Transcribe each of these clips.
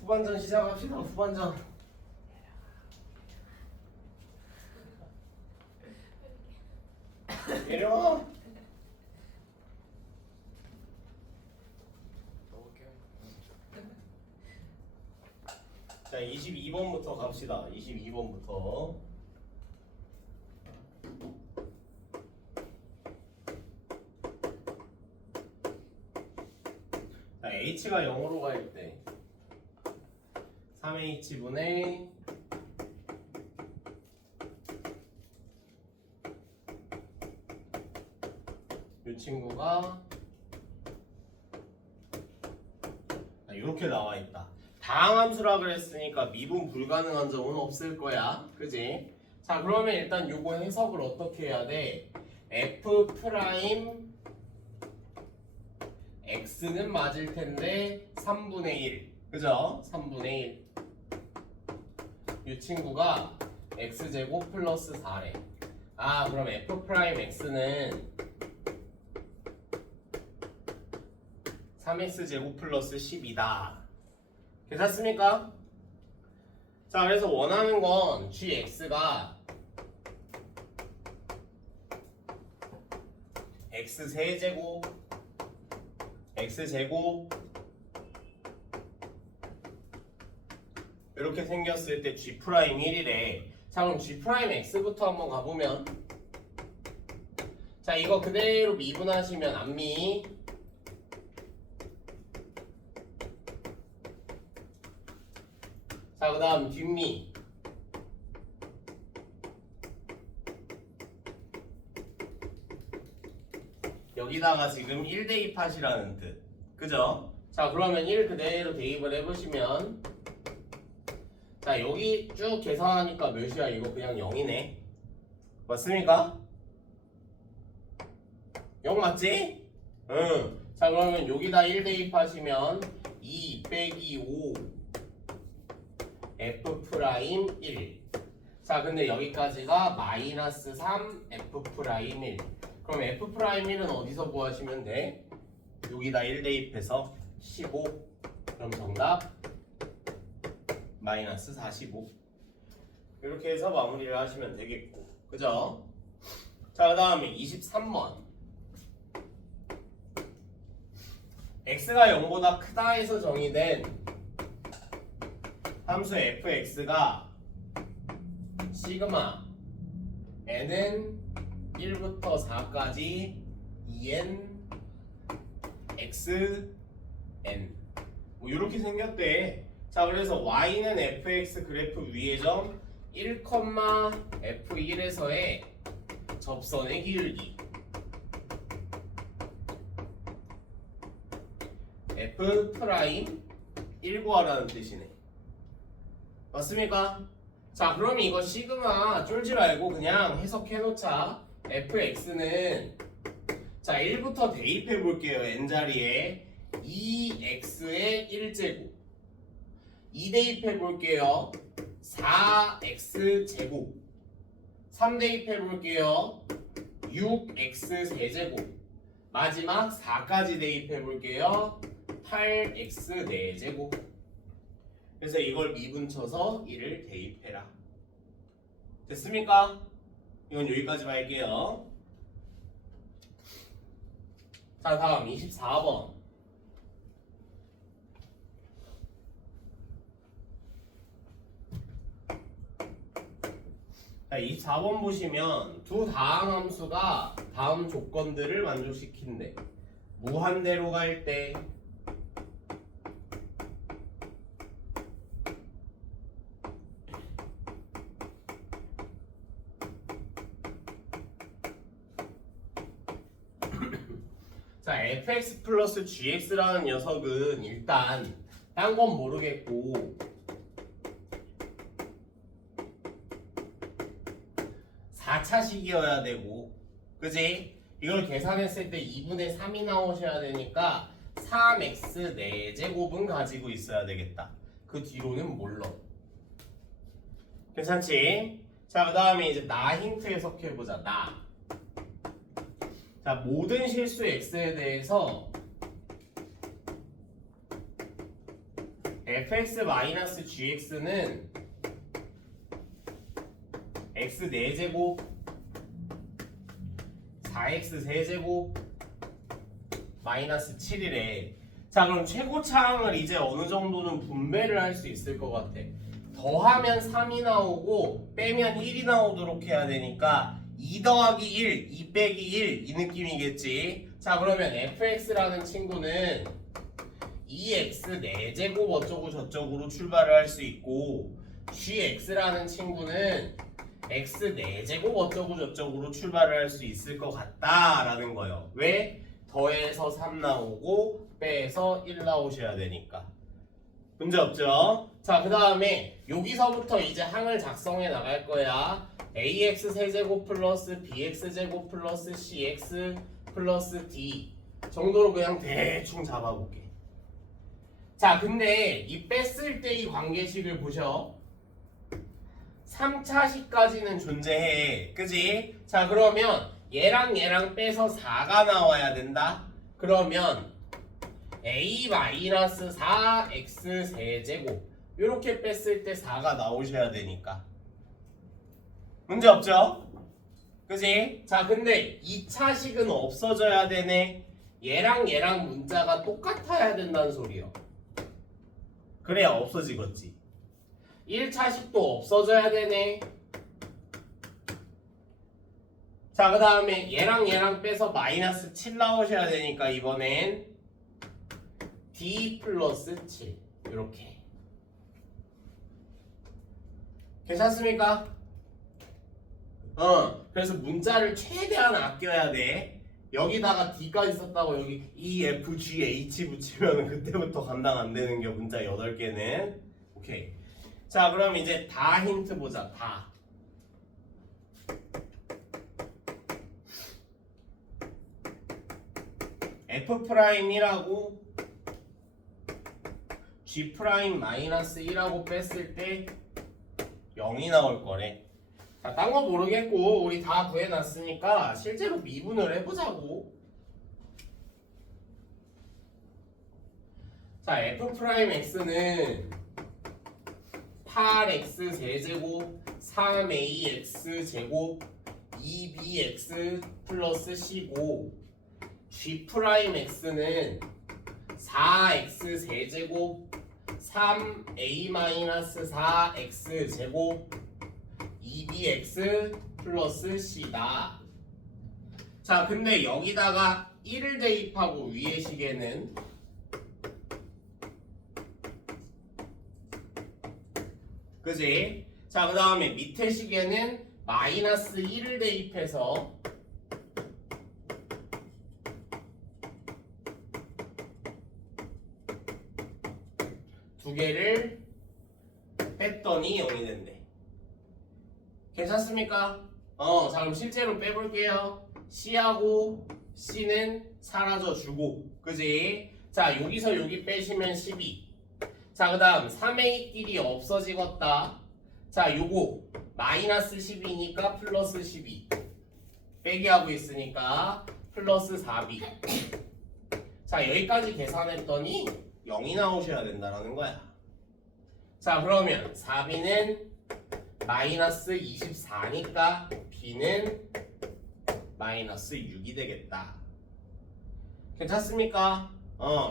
후반전 시작합시다. 후반전. 내려. 자, 22번부터 갑시다. 22번부터. 자, h가 0으로 갈 때 3h분의 이 친구가 이렇게 나와 있다. 다항함수라 그랬으니까 미분 불가능한 점은 없을 거야. 그지? 자, 그러면 일단 요거 해석을 어떻게 해야 돼? f 프라임 x는 맞을 텐데 3분의 1. 그죠? 3분의 1. 이 친구가 x제곱 플러스 4래. 아, 그럼 f 프라임 x는 3x제곱 플러스 10이다. 괜찮습니까? 자, 그래서 원하는 건 gx가 x세제곱 x제곱 이렇게 생겼을 때 g 프라임 1이래. 자, 그럼 g 프라임 x부터 한번 가보면, 자, 이거 그대로 미분하시면 앞미 자, 그 다음 뒷미 여기다가 지금 1 대입하시라는 뜻. 그죠? 자, 그러면 1 그대로 대입을 해보시면, 자, 여기 쭉 계산하니까 몇이야? 이거 그냥 0이네. 맞습니까? 0 맞지? 응. 자, 그러면 여기다 1 대입하시면 2 빼기 5 f 프라임 1. 자, 근데 여기까지가 마이너스 3 f 프라임 1. 그럼 f 프라임 1은 어디서 구하시면 돼? 여기다 1 대입해서 15. 그럼 정답 마이너스 45. 이렇게 해서 마무리를 하시면 되겠고. 그죠? 자, 그 다음에 23번. x가 0보다 크다 해서 정의된 함수 fx가 시그마 n은 1부터 4까지 2n x n 뭐 이렇게 생겼대. 자, 그래서 y는 fx 그래프 위의 점 1, f1에서의 접선의 기울기 f 프라임 1 구하라는 뜻이네. 맞습니까? 자, 그럼 이거 시그마 쫄지 말고 그냥 해석해 놓자. fx는 자, 1부터 대입해 볼게요. n자리에 2x의 1제곱 2 대입해 볼게요. 4x제곱 3 대입해 볼게요. 6x 세제곱 마지막 4까지 대입해 볼게요. 8x 4제곱. 그래서 이걸 미분쳐서 1을 대입해라. 됐습니까? 이건 여기까지만 할게요. 자, 다음 24번. 자, 24번 보시면 두 다항함수가 다음 조건들을 만족시킨대. 무한대로 갈 때 자, fx 플러스 gx라는 녀석은 일단 딴 건 모르겠고 4차식이어야 되고, 그지? 이걸 계산했을 때 2분의 3이 나오셔야 되니까 3x 4제곱은 가지고 있어야 되겠다. 그 뒤로는 몰라. 괜찮지? 자, 그 다음에 이제 나 힌트 해석해보자. 나. 자, 모든 실수 x에 대해서 fx-gx는 x 4제곱 4x 세제곱 마이너스 7이래. 자, 그럼 최고차항을 이제 어느 정도는 분배를 할 수 있을 것 같아. 더하면 3이 나오고 빼면 1이 나오도록 해야 되니까 2 더하기 1, 2 빼기 1 이 느낌이겠지. 자, 그러면 fx라는 친구는 2x 4제곱 어쩌고 저쩌고로 출발을 할 수 있고 gx라는 친구는 x 4제곱 어쩌고 저쩌고로 출발을 할 수 있을 것 같다라는 거예요. 왜? 더해서 3 나오고 빼서 1 나오셔야 되니까. 문제 없죠? 자, 그 다음에 여기서부터 이제 항을 작성해 나갈 거야. ax 세제곱 플러스 bx 제곱 플러스 cx 플러스 d 정도로 그냥 대충 잡아볼게. 자, 근데 이 뺐을 때 이 관계식을 보셔. 3차식까지는 존재해. 그지? 자, 그러면 얘랑 얘랑 빼서 4가 나와야 된다. 그러면 a-4x 세제곱 이렇게 뺐을 때 4가 나오셔야 되니까 문제 없죠? 그지? 자, 근데 2차식은 없어져야 되네. 얘랑 얘랑 문자가 똑같아야 된다는 소리요. 그래야 없어지겠지. 1차식도 없어져야 되네. 자, 그 다음에 얘랑 얘랑 빼서 마이너스 7 나오셔야 되니까 이번엔 d 플러스 7 이렇게. 괜찮습니까? 그래서 문자를 최대한 아껴야 돼. 여기다가 d까지 썼다고 여기 E, F, G, H 붙이면 그때부터 감당 안 되는 게 문자 8개는. 오케이. 자, 그럼 이제 다 힌트 보자. 다. F'1하고 G'-1하고 뺐을 때 0이 나올 거래. 자, 딴 거 모르겠고 우리 다 구해놨으니까 실제로 미분을 해보자고. 자, F'X는 8x 세제곱 3ax 제곱 2bx 플러스 c고 G'X는 4x 세제곱 3a-4x 제곱 2bx 플러스 c다. 자, 근데 여기다가 1을 대입하고 위의 식에는 그지? 자, 그 다음에 밑에 식에는 마이너스 1을 대입해서 두 개를 뺐더니 0이 된대. 괜찮습니까? 자, 그럼 실제로 빼볼게요. C하고 C는 사라져주고, 그지? 자, 여기서 여기 빼시면 12. 자, 그 다음 3A끼리 없어지겠다. 자, 요거 마이너스 12니까 플러스 12 빼기 하고 있으니까 플러스 4B. 자, 여기까지 계산했더니 0이 나오셔야 된다는 거야. 자, 그러면 4B는 마이너스 24니까 B는 마이너스 6이 되겠다. 괜찮습니까?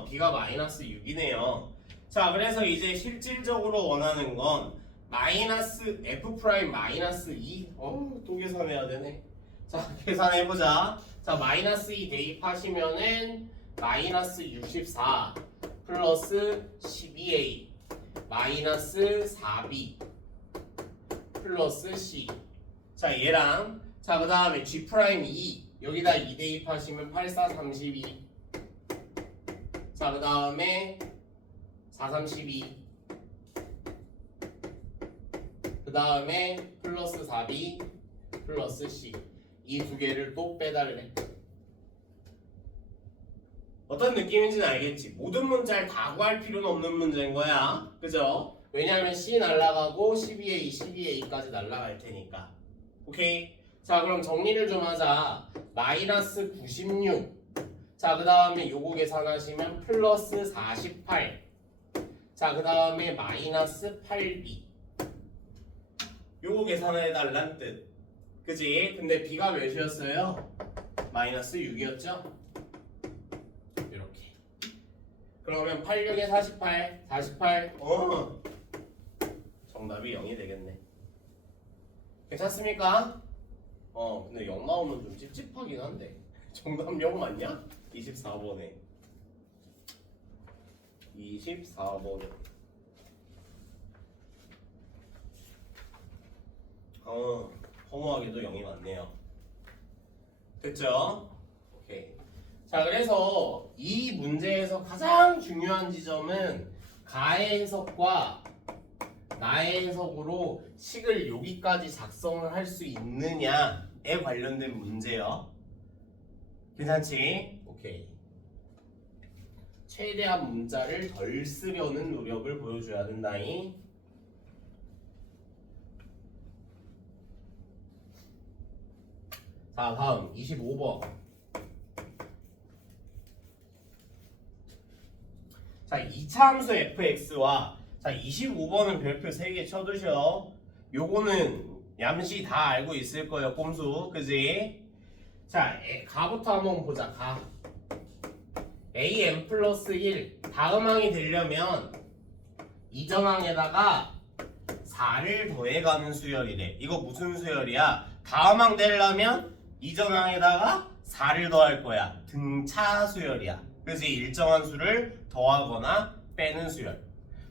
B가 마이너스 6이네요. 자, 그래서 이제 실질적으로 원하는 건 마이너스 F' 마이너스 2. 또 계산해야 되네. 자, 계산해보자. 자, 마이너스 2 대입하시면은 마이너스 64 플러스 12A 마이너스 4B 플러스 C. 자, 얘랑 자, 그 다음에 G'2 여기다 2 대입하시면 84 32. 자, 그 다음에 4 32. 그 다음에 플러스 4B 플러스 C. 이 두 개를 또 빼달래. 어떤 느낌인지는 알겠지? 모든 문자를 다 구할 필요는 없는 문제인 거야. 그죠? 왜냐하면 C 날라가고 12A, 12A까지 날라갈 테니까. 오케이? 자, 그럼 정리를 좀 하자. 마이너스 96. 자, 그 다음에 요거 계산하시면 플러스 48. 자, 그 다음에 마이너스 8b. 요거 계산해 달란 뜻. 그지? 근데 b가 몇이었어요? 마이너스 6이었죠? 이렇게. 그러면 8, 6에 48, 48. 정답이 0이 되겠네. 괜찮습니까? 근데 0 나오면 좀 찝찝하긴 한데. 정답 0 맞냐? 24번에. 24번에. 허무하게도 0이 맞네요. 됐죠? 오케이. 자, 그래서 이 문제에서 가장 중요한 지점은 가의 해석과 나의 해석으로 식을 여기까지 작성을 할 수 있느냐에 관련된 문제요. 괜찮지? 오케이. 최대한 문자를 덜 쓰려는 노력을 보여줘야 된다잉. 자, 다음 25번. 자, 2차 함수 fx와 자, 25번은 별표 3개 쳐두셔. 요거는 얌시 다 알고 있을 거예요, 꼼수. 그지? 자, 가부터 한번 보자. 가. am 플러스 1 다음 항이 되려면 이전 항에다가 4를 더해가는 수열이래. 이거 무슨 수열이야? 다음 항 되려면 이전 항에다가 4를 더할 거야. 등차 수열이야. 그래서 일정한 수를 더하거나 빼는 수열.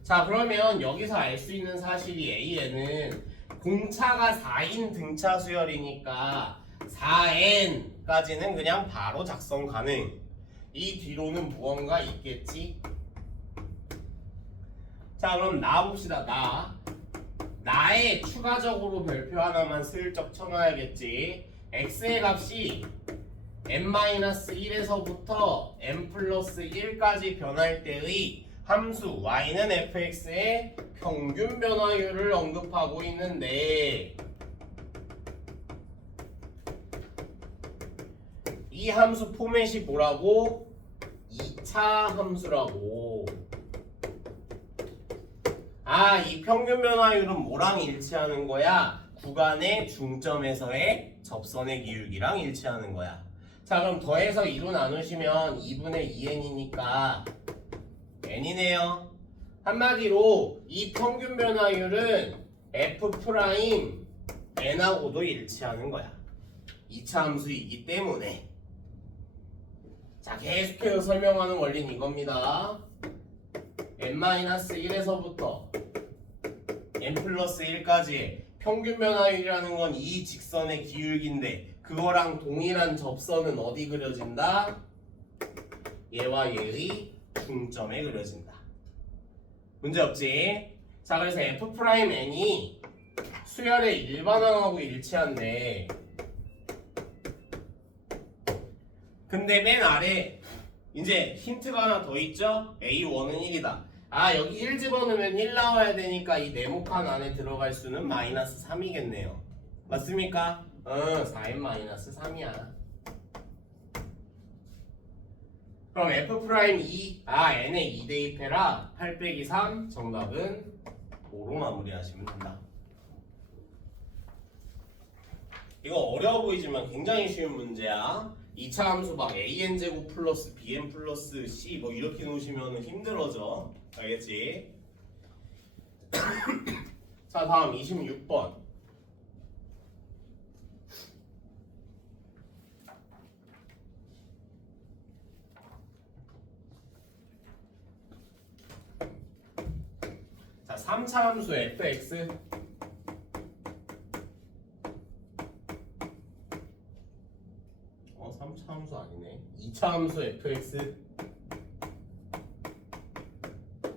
자, 그러면 여기서 알 수 있는 사실이 A에는 공차가 4인 등차 수열이니까 4n까지는 그냥 바로 작성 가능. 이 뒤로는 무언가 있겠지? 자, 그럼 나 봅시다. 나의 추가적으로 별표 하나만 슬쩍 쳐놔야겠지. x의 값이 n-1에서부터 n 플러스 1까지 변할 때의 함수 y는 fx의 평균 변화율을 언급하고 있는데 이 함수 포맷이 뭐라고? 2차 함수라고. 이 평균 변화율은 뭐랑 일치하는 거야? 구간의 중점에서의 접선의 기울기랑 일치하는 거야. 자, 그럼 더해서 2로 나누시면 2분의 2n이니까 n이네요. 한마디로 이 평균 변화율은 f 프라임 n하고도 일치하는 거야. 2차 함수이기 때문에. 자, 계속해서 설명하는 원리는 이겁니다. n-1에서부터 n 플러스 1까지의 평균 변화율이라는 건 이 직선의 기울기인데 그거랑 동일한 접선은 어디 그려진다? 얘와 얘의 중점에 그려진다. 문제 없지? 자, 그래서 f'n이 수열의 일반항하고 일치한대. 근데 맨 아래 이제 힌트가 하나 더 있죠? A1은 1이다. 여기 1 집어넣으면 1 나와야 되니까 이 네모칸 안에 들어갈 수는 마이너스 3이겠네요. 맞습니까? 4n-3이야. 그럼 f'2 n에 2 대입해라. 8 빼기 3 정답은 5로 마무리하시면 된다. 이거 어려워 보이지만 굉장히 쉬운 문제야. 2차 함수 막 an제곱 플러스 bn 플러스 c 뭐 이렇게 놓으시면 힘들어져. 알겠지? 자, 다음 26번. 자, 3차 함수 fx 3차 함수 아니네. 2차 함수 fx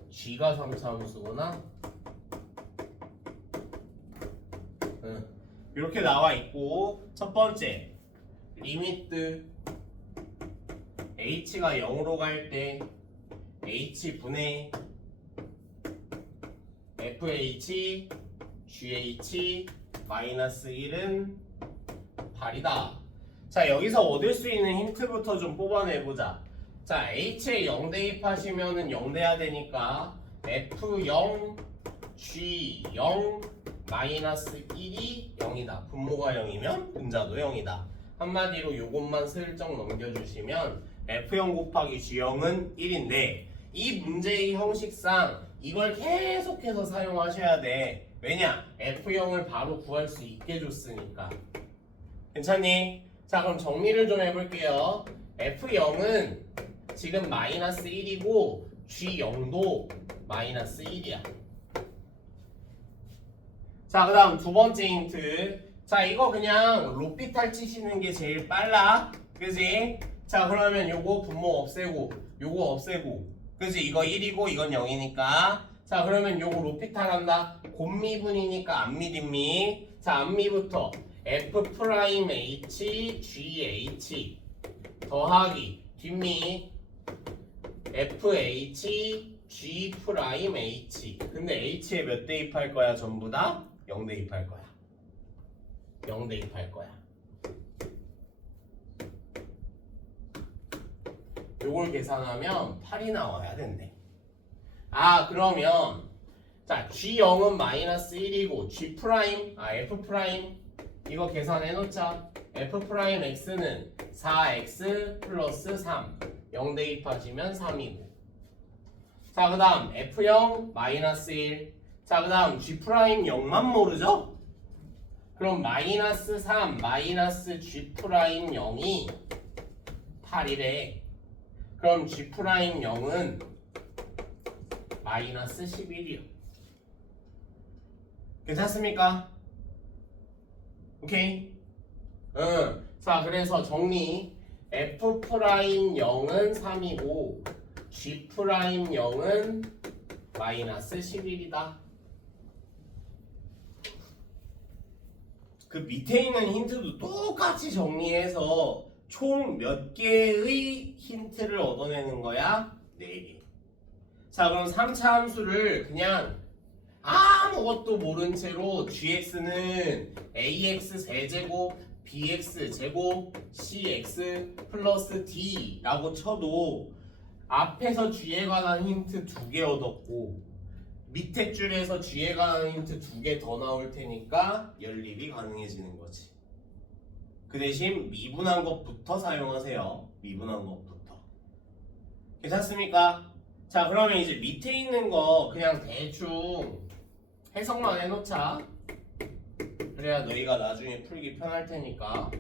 g가 3차 함수구나. 이렇게 나와 있고 첫 번째 리미트 h가 0으로 갈 때 h분의 fh gh 마이너스 1은 8이다. 자, 여기서 얻을 수 있는 힌트부터 좀 뽑아내보자. 자, h에 0 대입하시면은 0 돼야 되니까 F0 G0 마이너스 1이 0이다. 분모가 0이면 분자도 0이다. 한마디로 요것만 슬쩍 넘겨주시면 F0 곱하기 G0은 1인데 이 문제의 형식상 이걸 계속해서 사용하셔야 돼. 왜냐? F0을 바로 구할 수 있게 줬으니까. 괜찮니? 자, 그럼 정리를 좀 해볼게요. F0은 지금 마이너스 1이고 G0도 마이너스 1이야. 자, 그 다음 두 번째 힌트. 자, 이거 그냥 로피탈 치시는 게 제일 빨라. 그지? 자, 그러면 요거 분모 없애고 요거 없애고 그지? 이거 1이고 이건 0이니까. 자, 그러면 요거 로피탈 한다. 곱미분이니까 앞미뒷미. 자, 앞미부터 F'H GH 더하기 뒷미 FH G'H. 근데 H에 몇 대입할 거야? 전부 다 0 대입할 거야. 0 대입할 거야. 요걸 계산하면 8이 나와야 된대. 아, 그러면 자, G0은 마이너스 1이고 F' 이거 계산해 놓자. F'X는 4X 플러스 3 0 대입하시면 3이고. 자, 그 다음 F0 마이너스 1. 자, 그 다음 G' 0만 모르죠? 그럼 마이너스 3 마이너스 G' 0이 8이래. 그럼 G' 0은 마이너스 11이요. 괜찮습니까? 오케이? 응. 자, 그래서 정리. F' 0은 3이고 G' 0은 마이너스 11이다. 그 밑에 있는 힌트도 똑같이 정리해서 총 몇 개의 힌트를 얻어내는 거야? 4개. 자, 그럼 3차 함수를 그냥 아무것도 모른 채로 gx는 ax 세제곱 bx 제곱 cx 플러스 d 라고 쳐도 앞에서 g에 관한 힌트 2개 얻었고 밑에 줄에서 g에 관한 힌트 2개 더 나올 테니까 연립이 가능해지는 거지. 그 대신 미분한 것부터 사용하세요. 미분한 것부터. 괜찮습니까? 자, 그러면 이제 밑에 있는 거 그냥 대충 해석만 해놓자. 그래야 너희가 나중에 풀기 편할 테니까.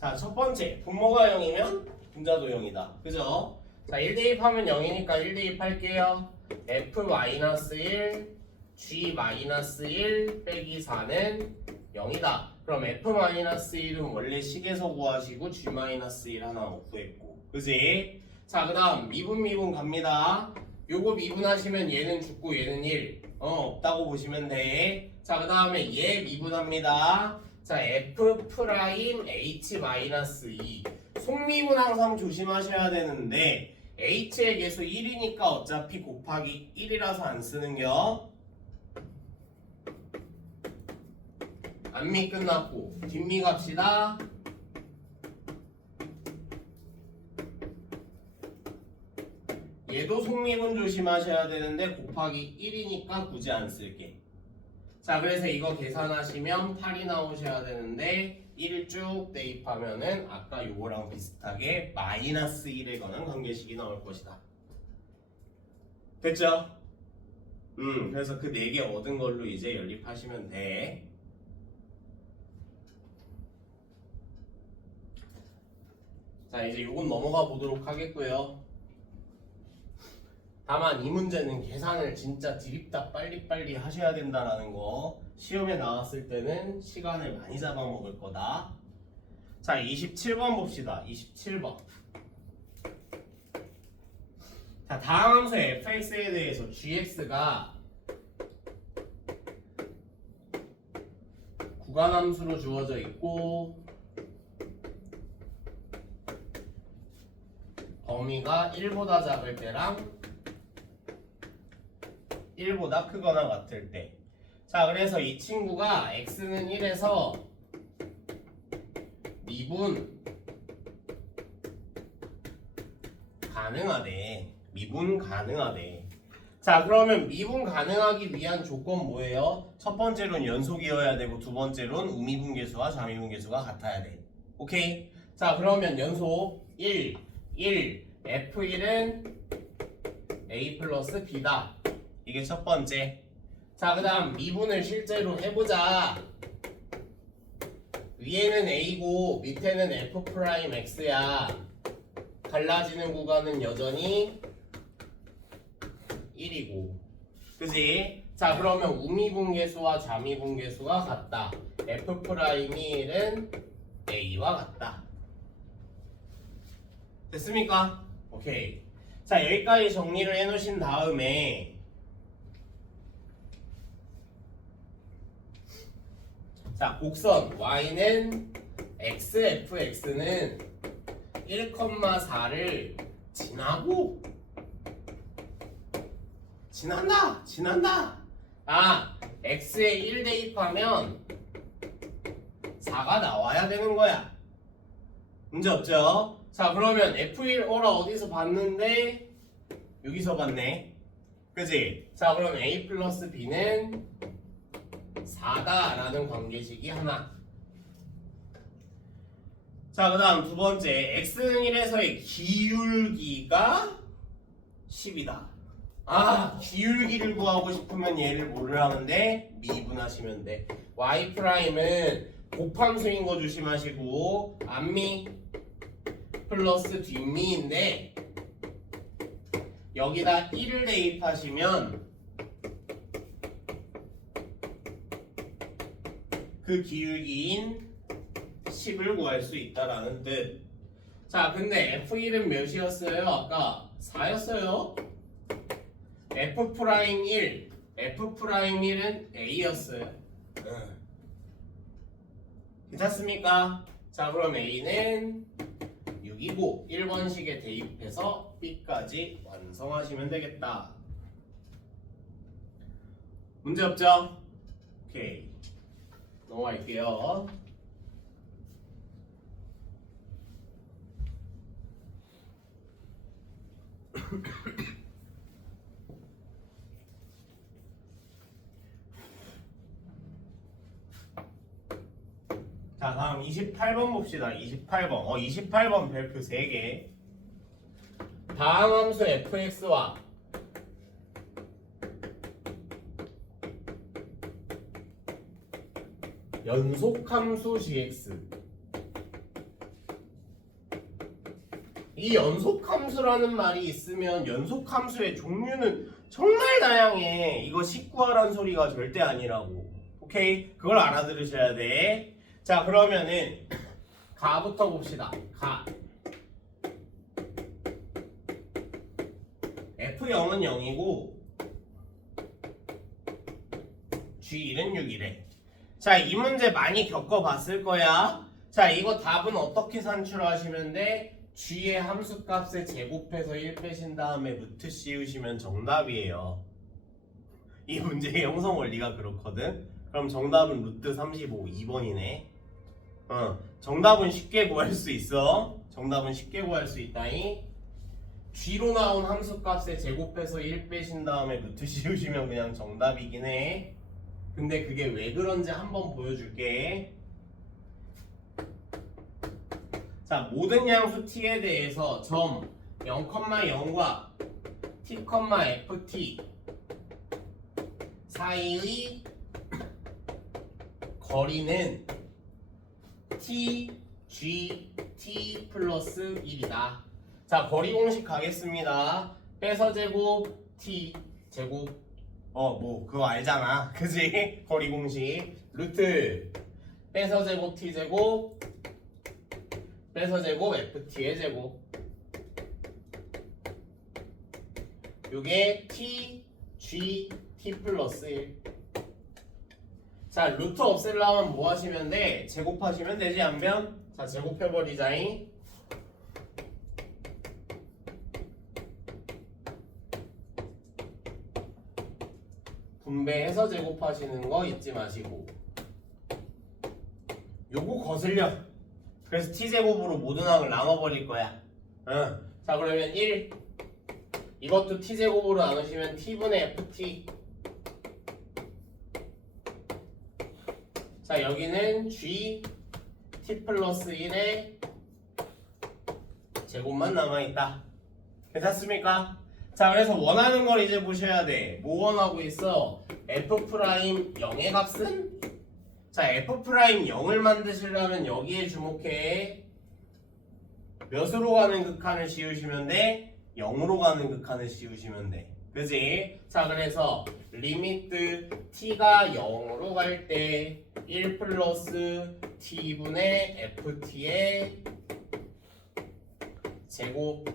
자, 첫 번째 분모가 0이면 분자도 0이다. 그죠? 자, 1 대입하면 0이니까 1 대입할게요. F-1 G-1 빼기 4는 0이다. 그럼 F-1은 원래 식에서 구하시고 G-1 하나 구했고, 그지? 자, 그 다음 미분 갑니다. 요거 미분하시면 얘는 죽고 얘는 1 없다고 보시면 돼. 자, 그 다음에 얘 미분합니다. 자, F'H-2 속미분 항상 조심하셔야 되는데 H의 개수 1이니까 어차피 곱하기 1이라서 안 쓰는겨. 앞미 끝났고 뒷미 갑시다. 얘도 속미분 조심하셔야 되는데 곱하기 1이니까 굳이 안 쓸게. 자, 그래서 이거 계산하시면 8이 나오셔야 되는데 1 쭉 대입하면은 아까 요거랑 비슷하게 마이너스 1에 관한 관계식이 나올 것이다. 됐죠? 그래서 그 4개 얻은 걸로 이제 연립하시면 돼. 자, 이제 요건 넘어가 보도록 하겠고요. 다만 이 문제는 계산을 진짜 드립다 빨리빨리 하셔야 된다라는 거. 시험에 나왔을 때는 시간을 많이 잡아먹을 거다. 자, 27번 봅시다. 27번. 자, 다음 함수 fx에 대해서 gx가 구간함수로 주어져 있고 범위가 1보다 작을 때랑 1보다 크거나 같을 때. 자, 그래서 이 친구가 x는 1에서 미분 가능하대. 미분 가능하대. 자, 그러면 미분 가능하기 위한 조건 뭐예요? 첫 번째로는 연속이어야 되고 두 번째로는 우미분계수와 좌미분계수가 같아야 돼. 오케이? 자, 그러면 연속 1, F1은 A 플러스 B다. 이게 첫 번째. 자, 그 다음 미분을 실제로 해보자. 위에는 A고 밑에는 F 프라임 X야. 갈라지는 구간은 여전히 1이고. 그지? 자, 그러면 우미분계수와 좌미분계수가 같다. F 프라임이 1은 A와 같다. 됐습니까? 오케이. 자, 여기까지 정리를 해놓으신 다음에 자, 곡선 y는 xfx는 1,4를 지나고 지난다. 아, x에 1 대입하면 4가 나와야 되는 거야. 문제 없죠? 자, 그러면 f1 어라 어디서 봤는데 여기서 봤네. 그지? 자, 그럼 a 플러스 b는 4다 라는 관계식이 하나. 자, 그 다음 두 번째 x는 1에서의 기울기가 10이다. 아, 기울기를 구하고 싶으면 얘를 뭐를 하면 돼? 미분하시면 돼. y 프라임은 곱함수인 거 조심하시고 앞미 플러스 뒷미인데 여기다 1을 대입하시면 그 기울기인 10을 구할 수 있다라는 뜻. 자, 근데 F1은 몇이었어요? 아까 4였어요. F'1, F'1은 A였어요. 괜찮습니까? 자, 그럼 A는 6이고 1번식에 대입해서 B까지 완성하시면 되겠다. 문제 없죠? 오케이. 넘어갈게요. 자, 다음 28번 봅시다. 28번. 28번 별표 3개. 다음 함수 fx와 연속함수 gx. 이 연속함수라는 말이 있으면 연속함수의 종류는 정말 다양해. 이거 식구하란 소리가 절대 아니라고. 오케이? 그걸 알아들으셔야 돼. 자, 그러면은 가부터 봅시다. 가. F0은 0이고 G1은 6이래. 자, 이 문제 많이 겪어봤을 거야. 자, 이거 답은 어떻게 산출하시면 돼? G의 함수값에 제곱해서 1 빼신 다음에 루트 씌우시면 정답이에요. 이 문제의 형성 원리가 그렇거든. 그럼 정답은 루트 35, 2번이네. 정답은 쉽게 구할 수 있어. 정답은 쉽게 구할 수 있다니. G로 나온 함수값에 제곱해서 1 빼신 다음에 루트 씌우시면 그냥 정답이긴 해. 근데 그게 왜 그런지 한번 보여줄게. 자, 모든 양수 t에 대해서 점 0,0과 t,ft 사이의 거리는 t, g, t 플러스 1이다. 자, 거리 공식 가겠습니다. 빼서 제곱, t 제곱. 뭐 그거 알잖아. 그지? 거리 공식. 루트 빼서 제곱, t 제곱 빼서 제곱, ft의 제곱. 요게 t, g, t 플러스 1. 자, 루트 없애려면 뭐 하시면 돼? 제곱하시면 되지 않으면? 자, 제곱해버리자잉. 분배해서 제곱하시는 거 잊지 마시고 요거 거슬려. 그래서 t제곱으로 모든 항을 나눠버릴 거야. 자 그러면 1 이것도 t제곱으로 나누시면 t분의 ft. 자 여기는 g t 플러스 1의 제곱만 남아있다. 괜찮습니까? 자 그래서 원하는 걸 이제 보셔야 돼. 뭐 원하고 있어? f 프라임 0의 값은? 자 f 프라임 0을 만드시려면 여기에 주목해. 몇으로 가는 극한을 씌우시면 돼? 0으로 가는 극한을 씌우시면 돼. 그지? 자 그래서 리미트 t가 0으로 갈 때 1 플러스 t분의 ft의 제곱.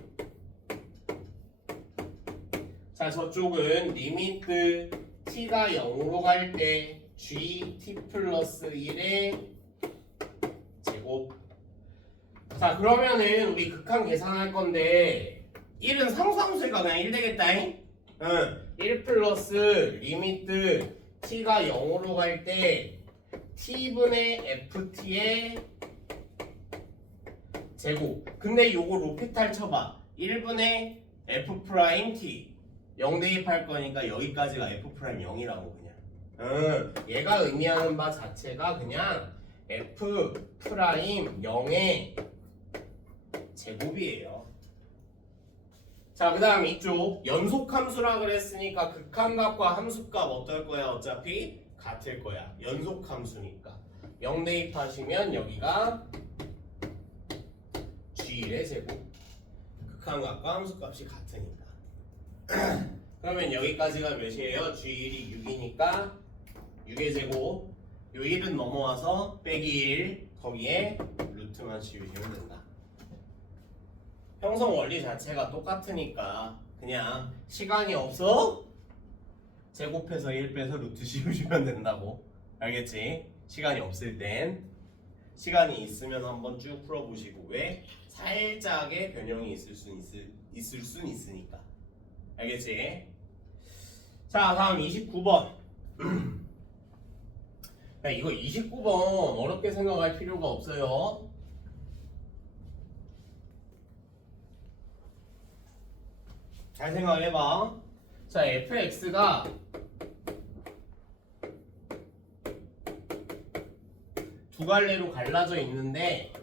자 저쪽은 리미트 t가 0으로 갈 때 gt 플러스 1의 제곱. 자 그러면은 우리 극한 계산할 건데 1은 상수함수니까 그냥 1 되겠다잉? 1 플러스 리미트 t가 0으로 갈 때 t분의 ft의 제곱. 근데 요거 로피탈 쳐봐. 1분의 f 프라임 t 0 대입할 거니까 여기까지가 f 프라임 0이라고 그냥. 얘가 의미하는 바 자체가 그냥 f 프라임 0의 제곱이에요. 자 그 다음 이쪽 연속함수라 그랬으니까 극한값과 함수값 어떨 거야? 어차피 같을 거야. 연속함수니까 0 대입하시면 여기가 g1의 제곱. 극한값과 함수값이 같으니까 그러면 여기까지가 몇이에요? g1이 6이니까 6의 제곱. 요 1은 넘어와서 빼기 1 거기에 루트만 씌우시면 된다. 형성 원리 자체가 똑같으니까 그냥 시간이 없어? 제곱해서 1 빼서 루트 씌우시면 된다고. 알겠지? 시간이 없을 땐. 시간이 있으면 한번 쭉 풀어보시고. 왜? 살짝의 변형이 있을 순 있으니까. 알겠지? 자 다음 29번. 야, 이거 29번 어렵게 생각할 필요가 없어요. 잘 생각해봐. 자 fx가 두 갈래로 갈라져 있는데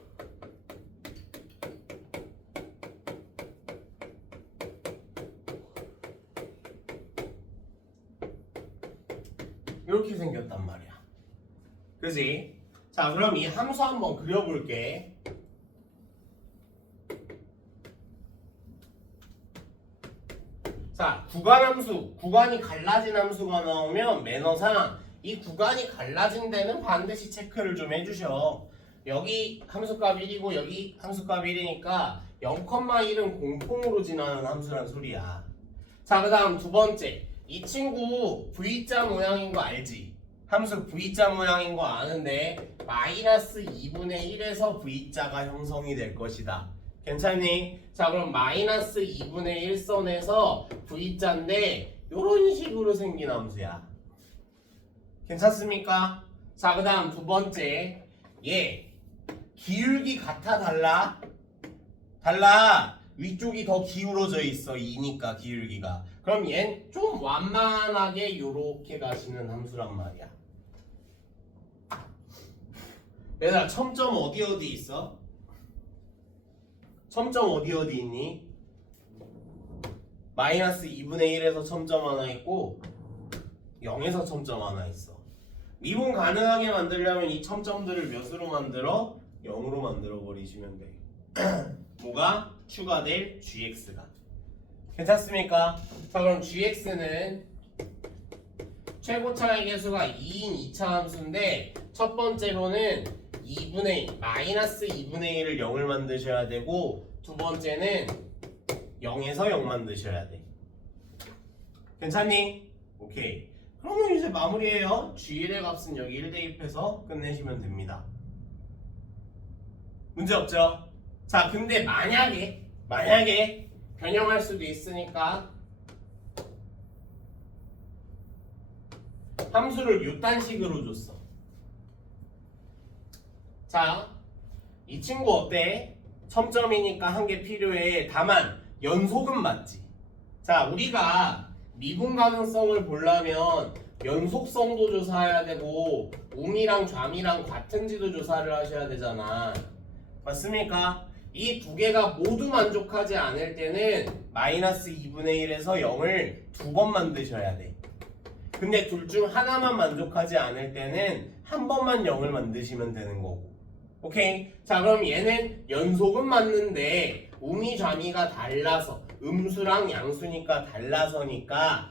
이렇게 생겼단 말이야. 그지? 자 그럼 이 함수 한번 그려볼게. 자 구간함수, 구간이 갈라진 함수가 나오면 매너상 이 구간이 갈라진 데는 반드시 체크를 좀 해주셔. 여기 함수값 1이고 여기 함수값 1이니까 0,1은 공통으로 지나는 함수란 소리야. 자 그 다음 두 번째, 이 친구 V자 모양인 거 알지? 함수 V자 모양인 거 아는데 마이너스 2분의 1에서 V자가 형성이 될 것이다. 괜찮니? 자 그럼 마이너스 2분의 1선에서 V자인데 요런 식으로 생긴 함수야. 괜찮습니까? 자 그 다음 두 번째, 얘 기울기 같아 달라? 달라. 위쪽이 더 기울어져 있어. 2니까 기울기가. 그럼 얜 좀 완만하게 요렇게 가시는 함수란 말이야. 얘들아 첨점 어디 있어? 첨점 어디 있니? 마이너스 2분의 1에서 첨점 하나 있고 0에서 첨점 하나 있어. 미분 가능하게 만들려면 이 첨점들을 몇으로 만들어? 0으로 만들어 버리시면 돼. 뭐가? 추가될 gx가. 괜찮습니까? 자 그럼 gx는 최고 차이 계수가 2인 2차 함수인데 첫 번째로는 마이너스 2분의 1을 0을 만드셔야 되고 두 번째는 0에서 0 만드셔야 돼. 괜찮니? 오케이. 그러면 이제 마무리해요. g1의 값은 여기 1 대입해서 끝내시면 됩니다. 문제 없죠? 자 근데 만약에 변형할 수도 있으니까 함수를 요딴식으로 줬어. 자, 이 친구 어때? 첨점이니까 한 개 필요해. 다만 연속은 맞지. 자, 우리가 미분 가능성을 보려면 연속성도 조사해야 되고 음이랑 좌미랑 같은지도 조사를 하셔야 되잖아. 맞습니까? 이 두 개가 모두 만족하지 않을 때는 마이너스 2분의 1에서 0을 두 번 만드셔야 돼. 근데 둘 중 하나만 만족하지 않을 때는 한 번만 0을 만드시면 되는 거고. 오케이? 자, 그럼 얘는 연속은 맞는데 음이 좌미가 달라서 음수랑 양수니까 달라서니까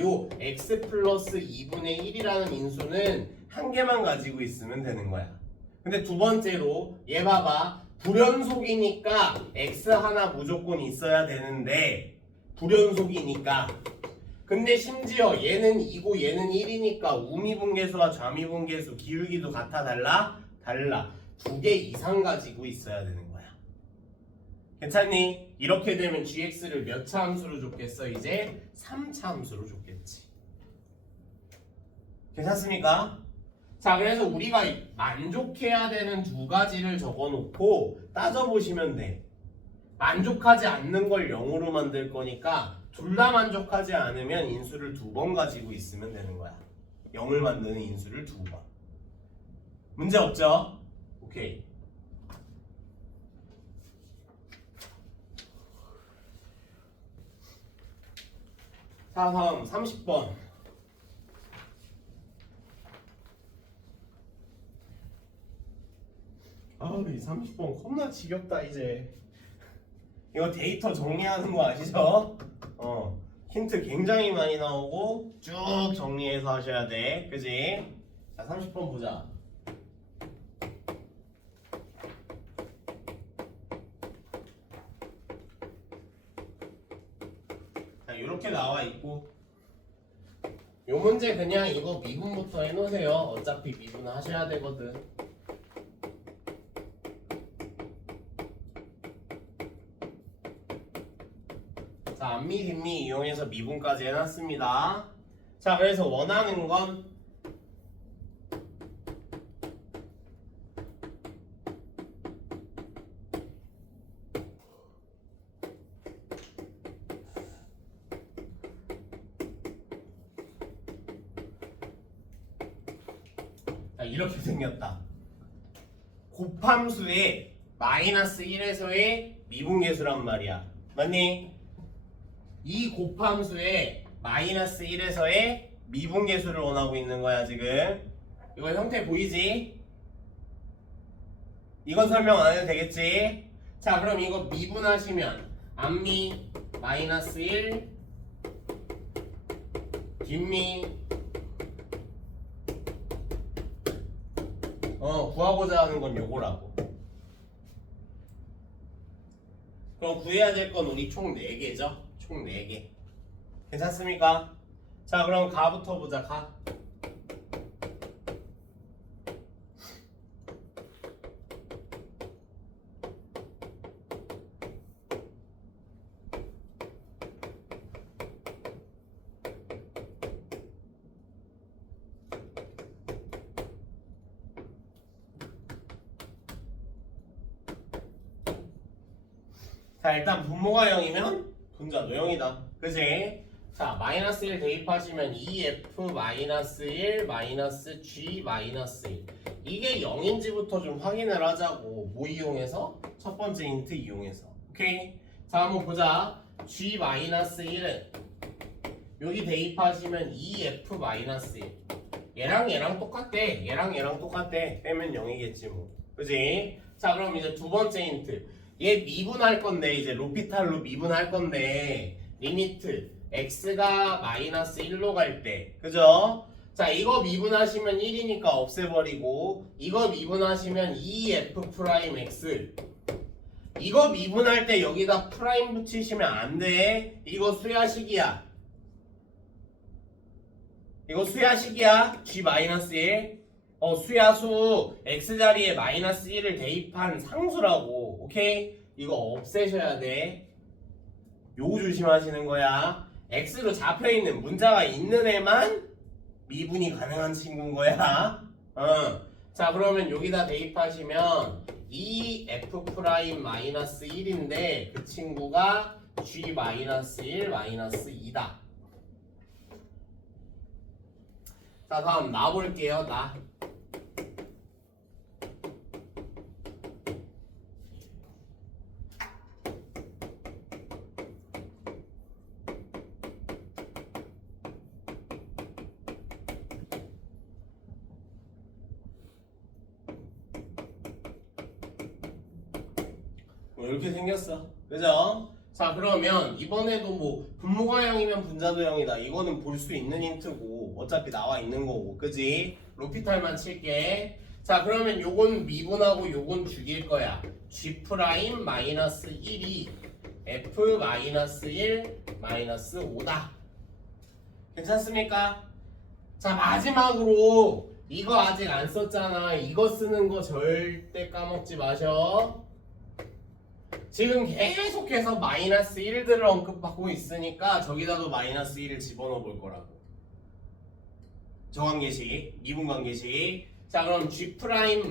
요 x 플러스 2분의 1이라는 인수는 한 개만 가지고 있으면 되는 거야. 근데 두 번째로 얘 봐봐. 불연속이니까 x 하나 무조건 있어야 되는데 불연속이니까 근데 심지어 얘는 2고 얘는 1이니까 우미분계수와 좌미분계수 기울기도 같아 달라? 달라. 두 개 이상 가지고 있어야 되는 거야. 괜찮니? 이렇게 되면 gx를 몇 차 함수로 줬겠어? 이제 3차 함수로 줬겠지. 괜찮습니까? 자, 그래서 우리가 만족해야 되는 두 가지를 적어놓고 따져보시면 돼. 만족하지 않는 걸 0으로 만들 거니까 둘 다 만족하지 않으면 인수를 두 번 가지고 있으면 되는 거야. 0을 만드는 인수를 두 번. 문제 없죠? 오케이. 자, 다음 30번. 이 30번 겁나 지겹다 이제. 이거 데이터 정리하는 거 아시죠? 힌트 굉장히 많이 나오고 쭉 정리해서 하셔야 돼. 그지? 자, 30번 보자. 자, 이렇게 나와 있고 요 문제 그냥 이거 미분부터 해놓으세요. 어차피 미분 하셔야 되거든. 자, 앞미 뒷미 이용해서 미분까지 해놨습니다. 자, 그래서 원하는 건 자, 이렇게 생겼다. 곱함수의 마이너스 1에서의 미분계수란 말이야. 맞니? 이 곱함수의 마이너스 1에서의 미분계수를 원하고 있는 거야 지금. 이거 형태 보이지? 이건 설명 안 해도 되겠지? 자, 그럼 이거 미분하시면 앞미 마이너스 1 뒷미 구하고자 하는 건 요거라고. 그럼 구해야 될 건 우리 총 4개죠? 총 4개. 괜찮습니까? 자, 그럼 가부터 보자. 가. 자, 일단 분모가 0이면 분자도 0이다. 그치? 자, 마이너스 1 대입하시면 2f 마이너스 1 마이너스 g 마이너스 1 이게 0인지부터 좀 확인을 하자고. 뭐 이용해서? 첫 번째 인트 이용해서. 오케이? 자, 한번 보자. g 마이너스 1은 여기 대입하시면 2f 마이너스 1 얘랑 똑같대. 얘랑 똑같대. 빼면 0이겠지 뭐. 그치? 자, 그럼 이제 두 번째 인트. 얘 미분할 건데 이제 로피탈로 미분할 건데 리미트 x가 마이너스 1로 갈 때 그죠? 자, 이거 미분하시면 1이니까 없애버리고 이거 미분하시면 2f 프라임 x 이거 미분할 때 여기다 프라임 붙이시면 안 돼. 이거 수야식이야. 이거 수야식이야. g 마이너스 1 수야수 x자리에 마이너스 1을 대입한 상수라고. 오케이? 이거 없애셔야 돼. 요거 조심하시는 거야. x로 잡혀있는 문자가 있는 애만 미분이 가능한 친구인 거야. 자 그러면 여기다 대입하시면 이 f'-1인데 그 친구가 g-1 -2다. 자 다음 나 볼게요. 나. 뭐 이렇게 생겼어. 그죠? 자 그러면 이번에도 뭐 분모가 0이면 분자도 0이다. 이거는 볼 수 있는 힌트고 어차피 나와 있는 거고. 그지? 로피탈만 칠게. 자 그러면 요건 미분하고 요건 죽일 거야. g'-1이 f-1 -5다. 괜찮습니까? 자 마지막으로 이거 아직 안 썼잖아. 이거 쓰는 거 절대 까먹지 마셔. 지금 계속해서 -1들을 언급하고 있으니까 저기다도 -1을 집어넣어 볼 거라고. 저 관계식, 미분 관계식. 자 그럼 g'-1은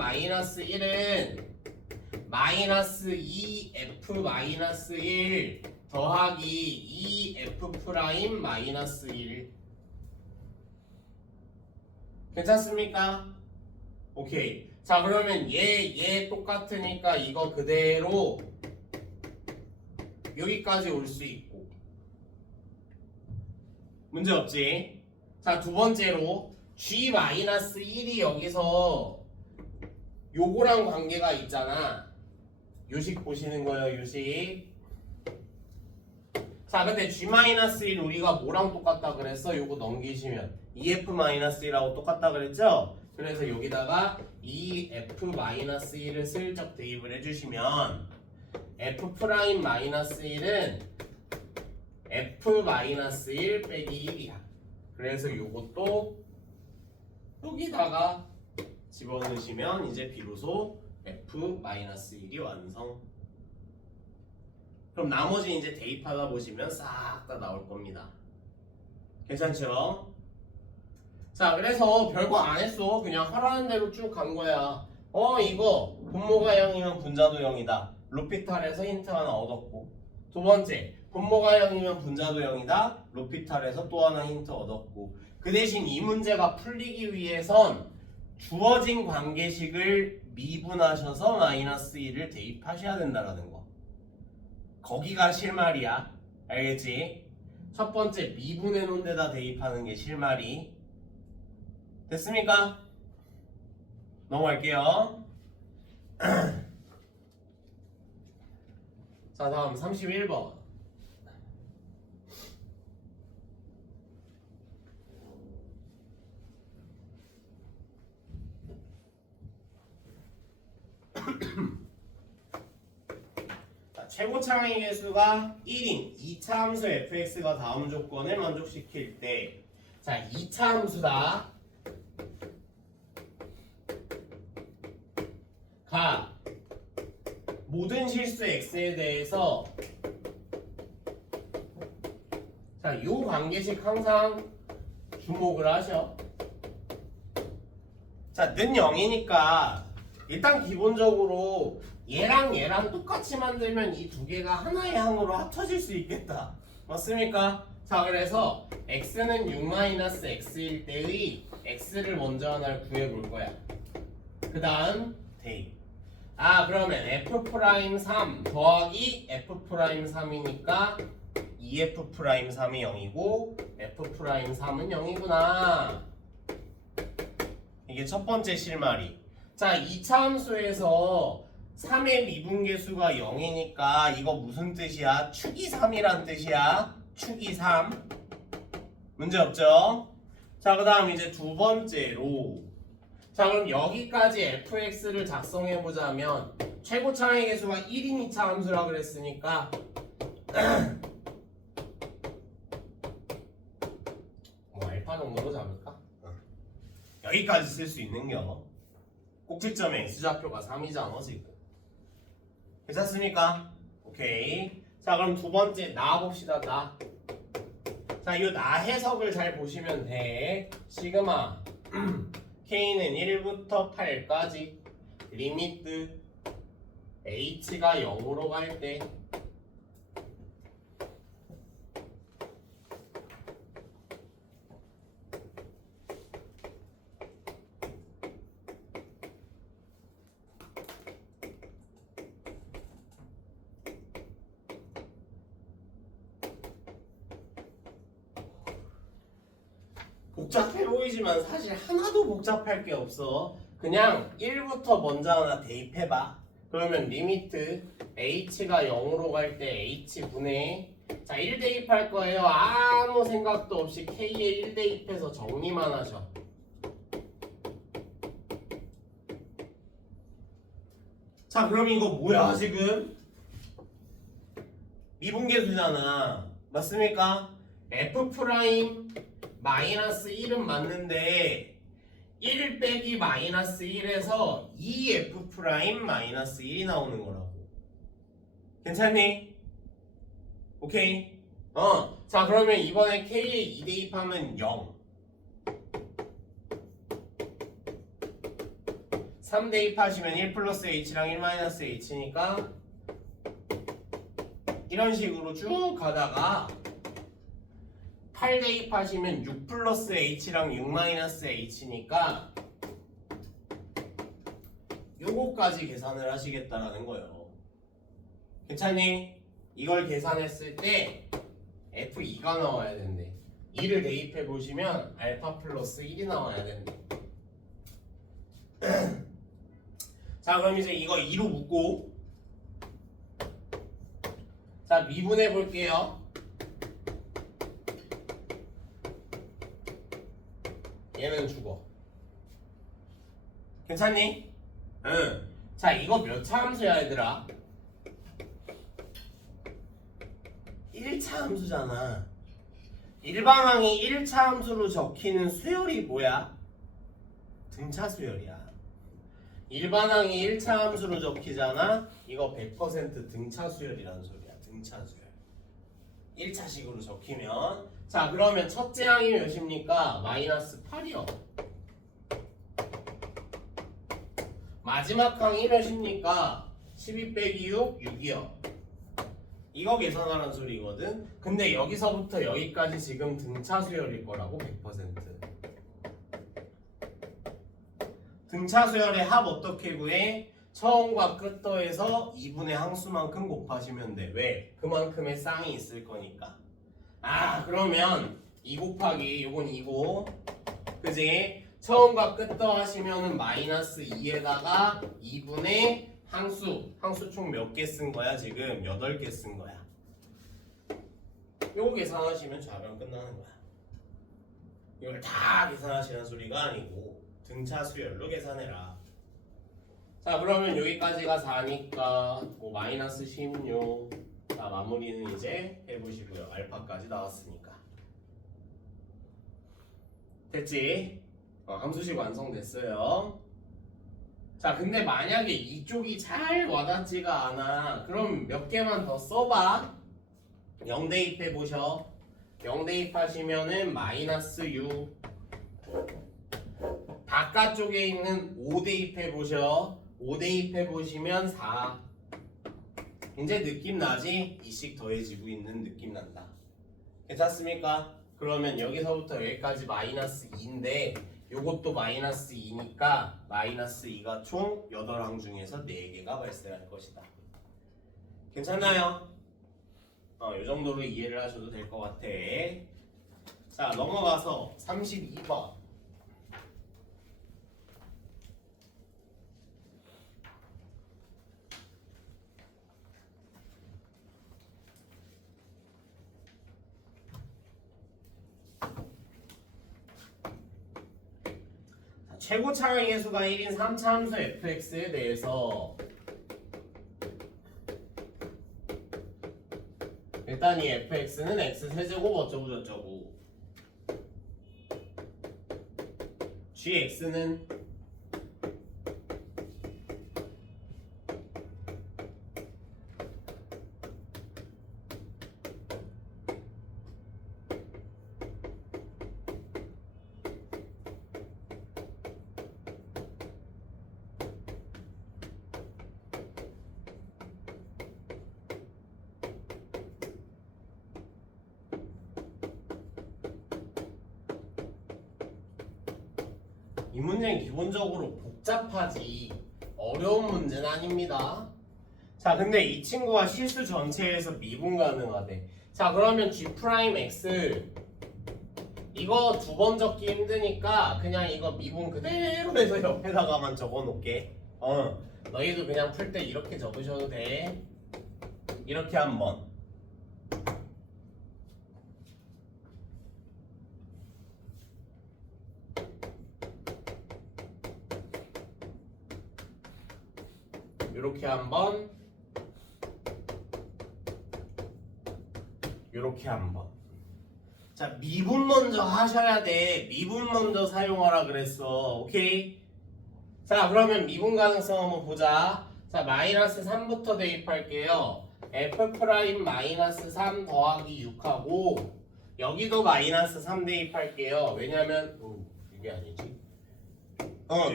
-2f-1 더하기 2f'-1 괜찮습니까? 오케이. 자 그러면 얘 똑같으니까 이거 그대로 여기까지 올 수 있고 문제 없지? 자 두 번째로 g-1이 여기서 요거랑 관계가 있잖아. 요식 보시는 거예요. 요식. 자 근데 g-1 우리가 뭐랑 똑같다 그랬어? 요거 넘기시면 EF-1이라고 똑같다 그랬죠? 그래서 여기다가 EF-1을 슬쩍 대입을 해주시면 F'-1은 F-1 빼기 1이야. 그래서 요것도 여기다가 집어넣으시면 이제 비로소 F-1이 완성. 그럼 나머지 이제 대입하다 보시면 싹 다 나올 겁니다. 괜찮죠? 자 그래서 별거 안 했어. 그냥 하라는 대로 쭉 간 거야. 이거 분모가 0이면 분자도 0이다. 로피탈에서 힌트 하나 얻었고, 두 번째 분모가 0이면 분자도 0이다. 로피탈에서 또 하나 힌트 얻었고, 그 대신 이 문제가 풀리기 위해선 주어진 관계식을 미분하셔서 -1을 대입하셔야 된다는 거. 거기가 실말이야. 알겠지? 첫 번째 미분해 놓은 데다 대입하는 게 실말이. 됐습니까? 넘어갈게요. 자 다음 31번. 자, 최고 차항의 개수가 1인 2차 함수 fx가 다음 조건을 만족시킬 때, 자 2차 함수다. 가 모든 실수 x에 대해서, 자, 요 관계식 항상 주목을 하셔. 자, 는 0이니까 일단 기본적으로 얘랑 똑같이 만들면 이 두 개가 하나의 항으로 합쳐질 수 있겠다. 맞습니까? 자, 그래서 x는 6-x일 때의 x를 먼저 하나를 구해볼 거야. 그 다음 대입. 그러면 f'3 더하기 f'3이니까 2f'3이 0이고 f'3은 0이구나. 이게 첫 번째 실마리. 자, 2차 함수에서 3의 미분계수가 0이니까 이거 무슨 뜻이야? 축이 3이란 뜻이야. 축이 3. 문제 없죠? 자, 그 다음 이제 두 번째로, 자 그럼 여기까지 fx를 작성해보자면 최고 차항의 개수가 1인 2차 함수라 그랬으니까 뭐 알파 정도로 잡을까? 여기까지 쓸 수 있는겨. 꼭지점의 x좌표가 3이잖아 지금. 괜찮습니까? 오케이. 자 그럼 두 번째 나와봅시다. 자, 이 나 해석을 잘 보시면 돼. 시그마 K는 1부터 8까지 리미트 H가 0으로 갈 때 복잡해 보이지만 사실 하나도 복잡할 게 없어. 그냥 1부터 먼저 하나 대입해봐. 그러면 리미트 h가 0으로 갈 때 h분의 자 1 대입할 거예요. 아무 생각도 없이 k에 1 대입해서 정리만 하셔. 자 그럼 이거 뭐야 지금? 미분계수잖아. 맞습니까? f 프라임 마이너스 1은 맞는데 1 빼기 마이너스 1에서 2f 프라임 마이너스 1이 나오는 거라고. 괜찮니? 오케이? 자 그러면 이번에 k에 2 대입하면 0 3 대입하시면 1 플러스 h랑 1 마이너스 h니까 이런 식으로 쭉 가다가 8 대입하시면 6 플러스 h랑 6 마이너스 h니까 요거까지 계산을 하시겠다라는 거예요. 괜찮니? 이걸 계산했을 때 f2가 나와야 된대. 2를 대입해 보시면 알파 플러스 1이 나와야 된대. 자 그럼 이제 이거 2로 묶고 자 미분해 볼게요. 얘는 죽어. 괜찮니? 응. 자 이거 몇 차 함수야 얘들아? 1차 함수잖아. 일반항이 1차 함수로 적히는 수열이 뭐야? 등차 수열이야. 일반항이 1차 함수로 적히잖아. 이거 100% 등차 수열이라는 소리야. 등차 수열. 1차식으로 적히면 자 그러면 첫째 항이 몇입니까? 마이너스 8이요. 마지막 항이 몇입니까? 12 빼기 6, 6이요. 이거 계산하라는 소리거든. 근데 여기서부터 여기까지 지금 등차 수열일 거라고 100%. 등차 수열의 합 어떻게 구해? 처음과 끝 더해서 2분의 항수만큼 곱하시면 돼. 왜? 그만큼의 쌍이 있을 거니까. 아 그러면 2 곱하기 요건 2고 그지? 처음과 끝 더하시면은 마이너스 2에다가 2분의 항수 총 몇 개 쓴 거야 지금? 8개 쓴 거야. 요거 계산하시면 좌변 끝나는 거야. 이걸 다 계산하시는 소리가 아니고 등차 수열로 계산해라. 자 그러면 여기까지가 4니까 뭐 마이너스 16. 자 마무리는 이제 해보시고요. 알파까지 나왔으니까 됐지? 함수식 완성됐어요. 자 근데 만약에 이쪽이 잘 와닿지가 않아. 그럼 몇 개만 더 써봐. 0 대입해 보셔. 0 대입하시면은 마이너스 6. 바깥쪽에 있는 5 대입해 보셔. 5 대입해 보시면 4. 이제 느낌 나지? 이씩 더해지고 있는 느낌 난다. 괜찮습니까? 그러면 여기서부터 여기까지 마이너스 2인데 요것도 마이너스 2니까 마이너스 2가 총 8항 중에서 4개가 발생할 것이다. 괜찮나요? 요 정도로 이해를 하셔도 될 것 같아. 자 넘어가서 32번. 최고 차량의 수가 1인 3차 함수 fx에 대해서 일단 이 fx는 x 세제곱 어쩌고 저쩌고 gx는 이 문제는 기본적으로 복잡하지 어려운 문제는 아닙니다. 자, 근데 이 친구가 실수 전체에서 미분 가능하대. 자, 그러면 G'X 이거 두 번 적기 힘드니까 그냥 이거 미분 그대로 해서 옆에다가만 적어 놓을게. 너희도 그냥 풀 때 이렇게 적으셔도 돼. 이렇게 한번. 이렇게 한번. 이렇게 한번. 자, 미분 먼저 하셔야 돼. 미분 먼저 사용하라 그랬어. 오케이? 자, 그러면 미분 가능성 한번 보자. 자, 마이너스 3부터 대입할게요. F' 마이너스 3 더하기 6하고 여기도 마이너스 3 대입할게요. 왜냐면 이게 아니지.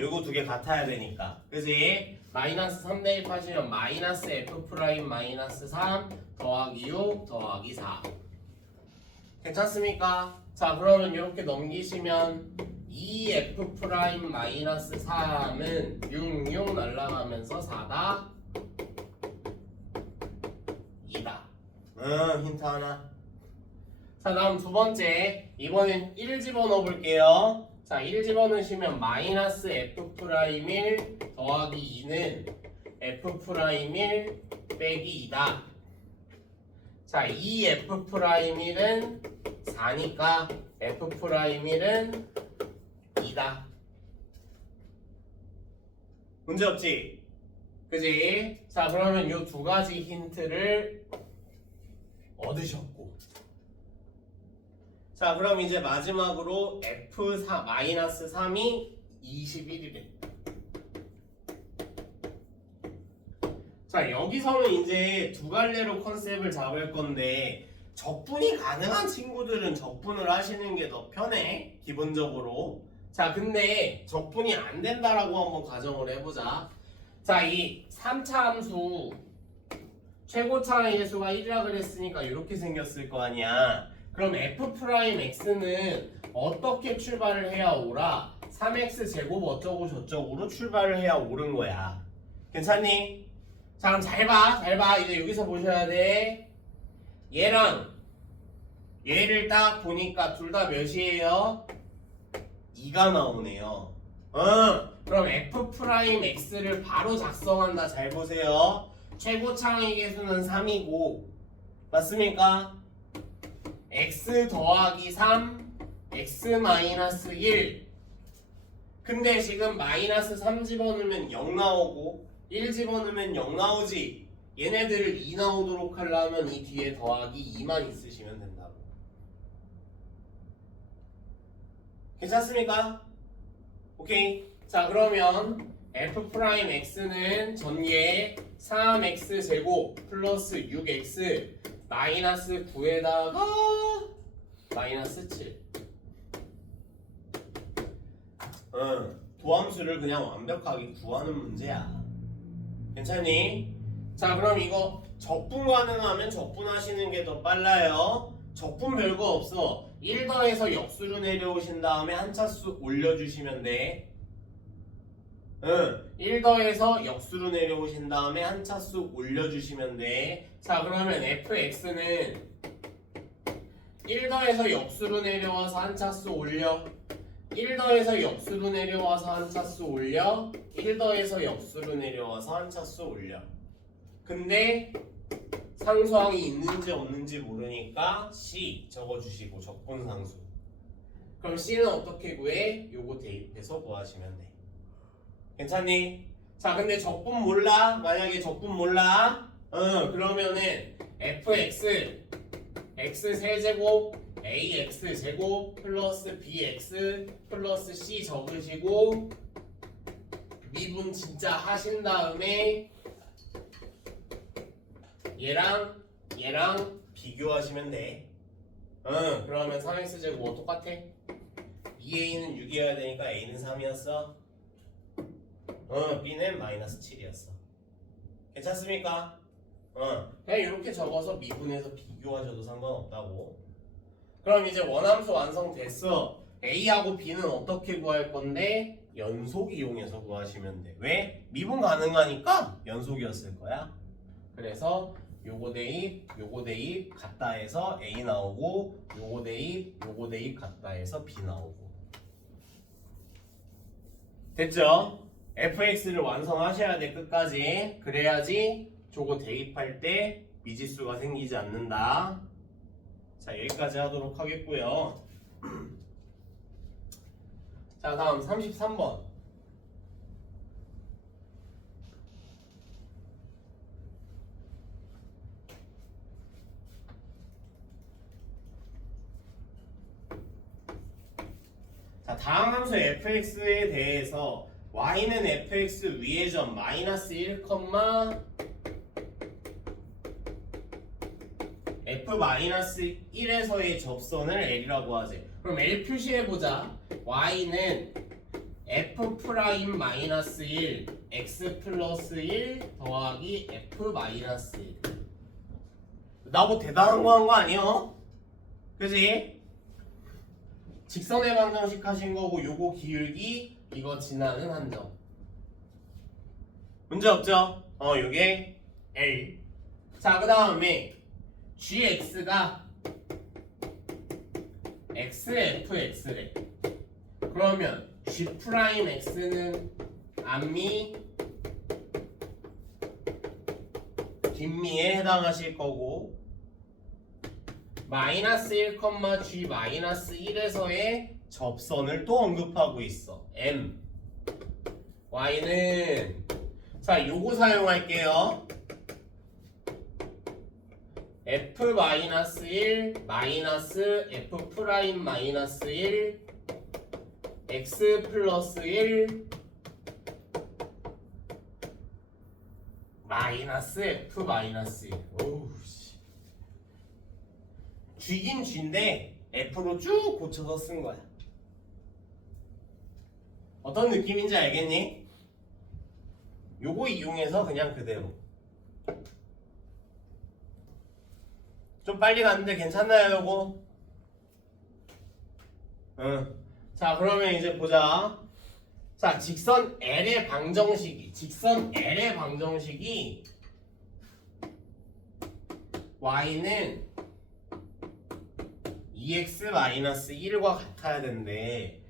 요거 두 개 같아야 되니까. 그지? 마이너스 3 대입하시면 마이너스 F' 마이너스 3 더하기 6 더하기 4. 괜찮습니까? 자, 그러면 이렇게 넘기시면 2F' 마이너스 3은 6 날라가면서 4다 2다. 힌트 하나. 자, 다음 두 번째. 이번엔 1 집어넣어 볼게요. 자, 1 집어넣으시면 마이너스 F'1 더하기 2는 F'1 빼기 2다. 자, 2F'1은 4니까 F'1은 2다. 문제 없지? 그지? 자, 그러면 이 두 가지 힌트를 얻으셨고. 자, 그럼 이제 마지막으로 F-3이 21이래. 자, 여기서는 이제 두 갈래로 컨셉을 잡을 건데 적분이 가능한 친구들은 적분을 하시는 게 더 편해, 기본적으로. 자, 근데 적분이 안 된다라고 한번 가정을 해보자. 자, 이 3차 함수 최고차의 수가 1이라 그랬으니까 이렇게 생겼을 거 아니야. 그럼 F'X는 어떻게 출발을 해야 오라? 3x 제곱 어쩌고 저쩌고로 출발을 해야 오른 거야. 괜찮니? 자, 그럼 잘 봐. 이제 여기서 보셔야 돼. 얘랑 얘를 딱 보니까 둘 다 몇이에요? 2가 나오네요. 그럼 F'X를 바로 작성한다. 잘 보세요. 최고차의 개수는 3이고 맞습니까? x 더하기 3 x 마이너스 1. 근데 지금 마이너스 3 집어넣으면 0 나오고 1 집어넣으면 0 나오지. 얘네들을 2 나오도록 하려면 이 뒤에 더하기 2만 있으시면 된다고. 괜찮습니까? 오케이. 자, 그러면 F'X는 전개 3x 제곱 플러스 6x 마이너스 9에다가 마이너스 7. 도함수를 그냥 완벽하게 구하는 문제야. 괜찮니? 자, 그럼 이거 적분 가능하면 적분하시는 게 더 빨라요. 적분 별거 없어. 1 더해서 역수로 내려오신 다음에 한 차수 올려주시면 돼. 1 더해서 역수로 내려오신 다음에 한 차수 올려주시면 돼. 자, 그러면 fx는 1 더해서 역수로 내려와서 한 차수 올려. 1 더해서 역수로 내려와서 한 차수 올려. 1 더해서 역수로 내려와서 한 차수 올려. 근데 상수항이 있는지 없는지 모르니까 C 적어주시고 적분상수. 그럼 C는 어떻게 구해? 요거 대입해서 구하시면 돼. 괜찮니? 자, 근데 적분 몰라? 만약에 적분 몰라? 그러면은 fx x 세제곱 ax 제곱 플러스 bx 플러스 c 적으시고 미분 진짜 하신 다음에 얘랑 비교하시면 돼. 그러면 3x 제곱 똑같아? 2a는 6이어야 되니까 a는 3이었어. b는 마이너스 7이었어. 괜찮습니까? 그냥 이렇게 적어서 미분해서 비교하셔도 상관없다고. 그럼 이제 원함수 완성됐어. a하고 b는 어떻게 구할 건데? 연속 이용해서 구하시면 돼. 왜? 미분 가능하니까 연속이었을 거야. 그래서 요거 대입, 요거 대입 같다 해서 A 나오고 요거 대입 같다 해서 B 나오고. 됐죠? fx를 완성하셔야 돼 끝까지. 그래야지 저거 대입할 때 미지수가 생기지 않는다. 자 여기까지 하도록 하겠고요. 자 다음 33번. 자 다음 함수 fx에 대해서 y는 fx 위의 점 마이너스 1, f-1에서의 접선을 L이라고 하지. 그럼 L 표시해보자. y는 f'-1 x 플러스 1 더하기 f-1. 나 뭐 대단한 거 한 거 아니야? 그지? 직선의 방정식 하신 거고 요거 기울기 이거 지나는 한점. 문제 없죠? 요게 L. 자 그 다음에 gx가 xfx래. 그러면 g'x는 앞미 뒷미에 해당하실 거고 마이너스 1, g 마이너스 1에서의 접선을 또 언급하고 있어. m y는 자 요거 사용할게요. f-1 마이너스 f'-1 x 플러스 1 마이너스 f-1. 오우 씨. 쥐긴 쥐인데 f로 쭉 고쳐서 쓴 거야. 어떤 느낌인지 알겠니? 요거 이용해서 그냥 그대로. 좀 빨리 갔는데 괜찮나요, 요거? 응. 자, 그러면 이제 보자. 자, 직선 L의 방정식이 y는 2x-1과 같아야 된대.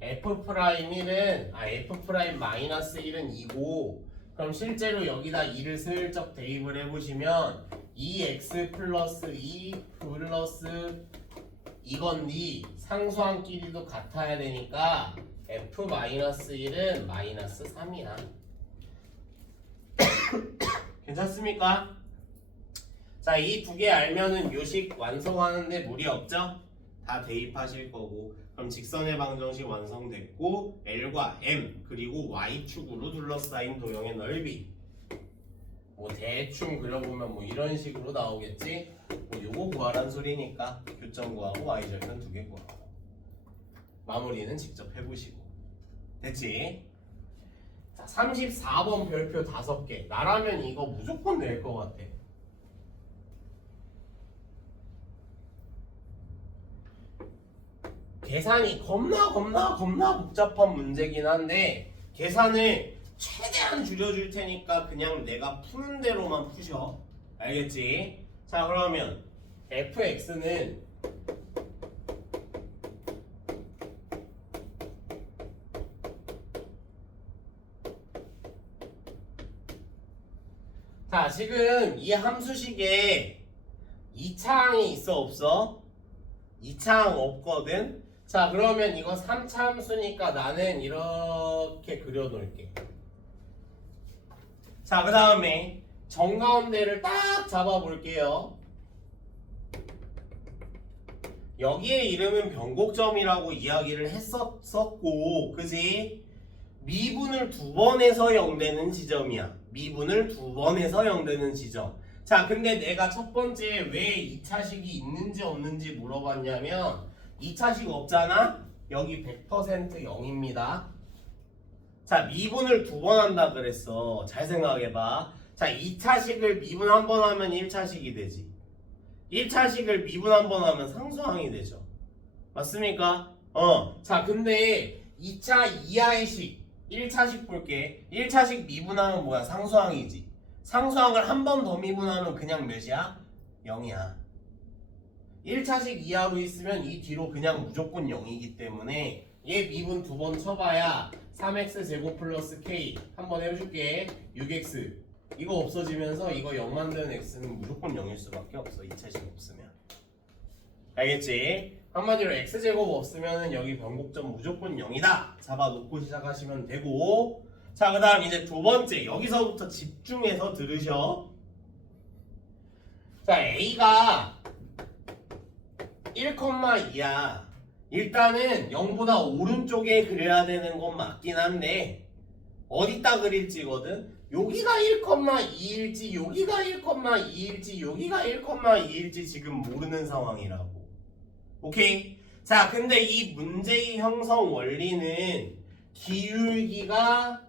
f'1은 f'-1은 2고 그럼 실제로 여기다 2를 슬쩍 대입을 해보시면 2x 플러스 2 플러스 이건니 상수항끼리도 같아야 되니까 f-1은 마이너스 3이야. 괜찮습니까? 자, 이 두 개 알면은 요식 완성하는데 무리 없죠? 다 대입하실 거고 그럼 직선의 방정식 완성됐고 L과 M 그리고 Y축으로 둘러싸인 도형의 넓이 뭐 대충 그려보면 뭐 이런 식으로 나오겠지? 뭐 요거 구하란 소리니까 교점 구하고 Y절편 2개 구하고 마무리는 직접 해보시고 됐지? 자 34번 별표 5개 나라면 이거 무조건 낼 것 같아. 계산이 겁나 복잡한 문제긴 한데 계산을 최대한 줄여줄 테니까 그냥 내가 푸는 대로만 푸셔. 알겠지? 자 그러면 fx는 자 지금 이 함수식에 2차항이 있어 없어? 2차항 없거든? 자 그러면 이거 3차 함수니까 나는 이렇게 그려놓을게. 자 그 다음에 정가운데를 딱 잡아볼게요. 여기에 이름은 변곡점이라고 이야기를 했었고 그지? 미분을 2번 해서 0되는 지점이야. 미분을 2번 해서 0되는 지점. 자 근데 내가 첫 번째 왜 2차식이 있는지 없는지 물어봤냐면 2차식 없잖아? 여기 100% 0입니다. 자 미분을 2번 한다 그랬어. 잘 생각해봐. 자 2차식을 미분 한 번 하면 1차식이 되지. 1차식을 미분 한 번 하면 상수항이 되죠. 맞습니까? 자 근데 2차 이하의 식 1차식 볼게. 1차식 미분하면 뭐야? 상수항이지. 상수항을 한 번 더 미분하면 그냥 몇이야? 0이야. 1차식 이하로 있으면 이 뒤로 그냥 무조건 0이기 때문에 얘 미분 두 번 쳐봐야 3x 제곱 플러스 k 한번 해줄게. 6x 이거 없어지면서 이거 0 만드는 x는 무조건 0일 수밖에 없어. 2차식 없으면. 알겠지? 한마디로 x제곱 없으면 여기 변곡점 무조건 0이다 잡아놓고 시작하시면 되고, 자 그 다음 이제 두 번째 여기서부터 집중해서 들으셔. 자 a가 1,2야. 일단은 0보다 오른쪽에 그려야 되는 건 맞긴 한데 어디다 그릴지거든. 여기가 1,2일지 여기가 1,2일지 여기가 1,2일지 지금 모르는 상황이라고. 오케이? 자 근데 이 문제의 형성 원리는 기울기가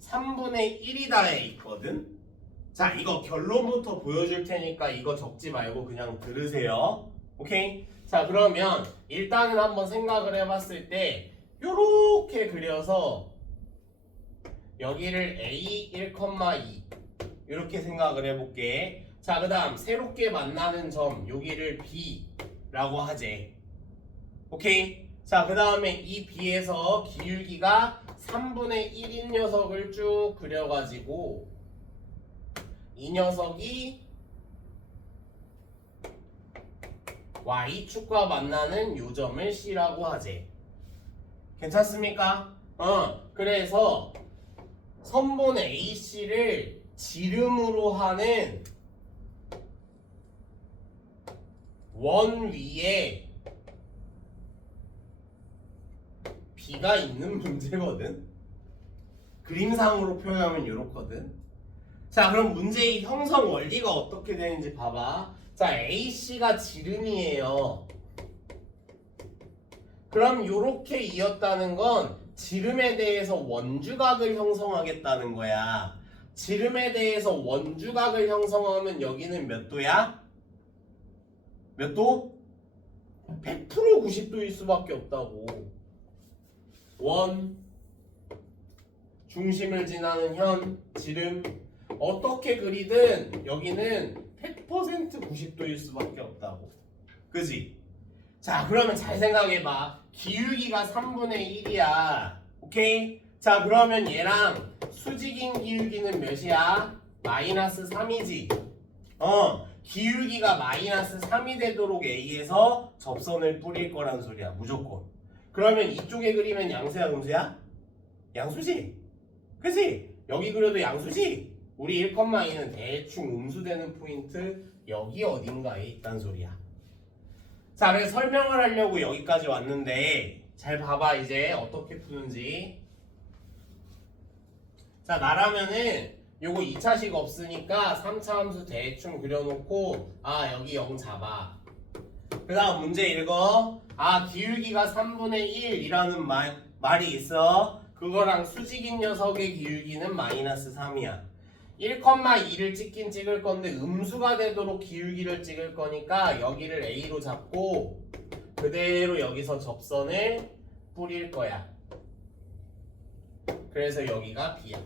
(3분의 1이다에) 있거든. 자 이거 결론부터 보여줄 테니까 이거 적지 말고 그냥 들으세요. 오케이? 자 그러면 일단은 한번 생각을 해봤을 때 요렇게 그려서 여기를 a 1,2 이렇게 생각을 해볼게. 자 그 다음 새롭게 만나는 점 여기를 b라고 하재. 오케이? 자 그 다음에 이 b에서 기울기가 3분의 1인 녀석을 쭉 그려가지고 이 녀석이 y축과 만나는 요점을 c라고 하재. 괜찮습니까? 그래서 선분 AC를 지름으로 하는 원 위에 B가 있는 문제거든. 그림상으로 표현하면 이렇거든. 자 그럼 문제의 형성 원리가 어떻게 되는지 봐봐. 자 AC가 지름이에요. 그럼 요렇게 이었다는 건 지름에 대해서 원주각을 형성하겠다는 거야. 지름에 대해서 원주각을 형성하면 여기는 몇 도야? 몇 도? 100% 90도일 수밖에 없다고. 원 중심을 지나는 현 지름 어떻게 그리든 여기는 100% 90도일 수밖에 없다고. 그지? 자 그러면 잘 생각해봐. 기울기가 3분의 1이야. 오케이? 자 그러면 얘랑 수직인 기울기는 몇이야? 마이너스 3이지. 기울기가 마이너스 3이 되도록 A에서 접선을 뿌릴 거란 소리야. 무조건. 그러면 이쪽에 그리면 양수야 음수야? 양수지. 그치? 여기 그려도 양수지? 우리 1,2는 대충 음수되는 포인트 여기 어딘가에 있단 소리야. 자 그래서 설명을 하려고 여기까지 왔는데 잘 봐봐 이제 어떻게 푸는지. 자 나라면은 요거 2차식 없으니까 3차 함수 대충 그려놓고 아 여기 0 잡아. 그 다음 문제 읽어. 아 기울기가 3분의 1이라는 말이 있어. 그거랑 수직인 녀석의 기울기는 마이너스 3이야. 1,2를 찍긴 찍을 건데 음수가 되도록 기울기를 찍을 거니까 여기를 A로 잡고 그대로 여기서 접선을 뿌릴 거야. 그래서 여기가 B야.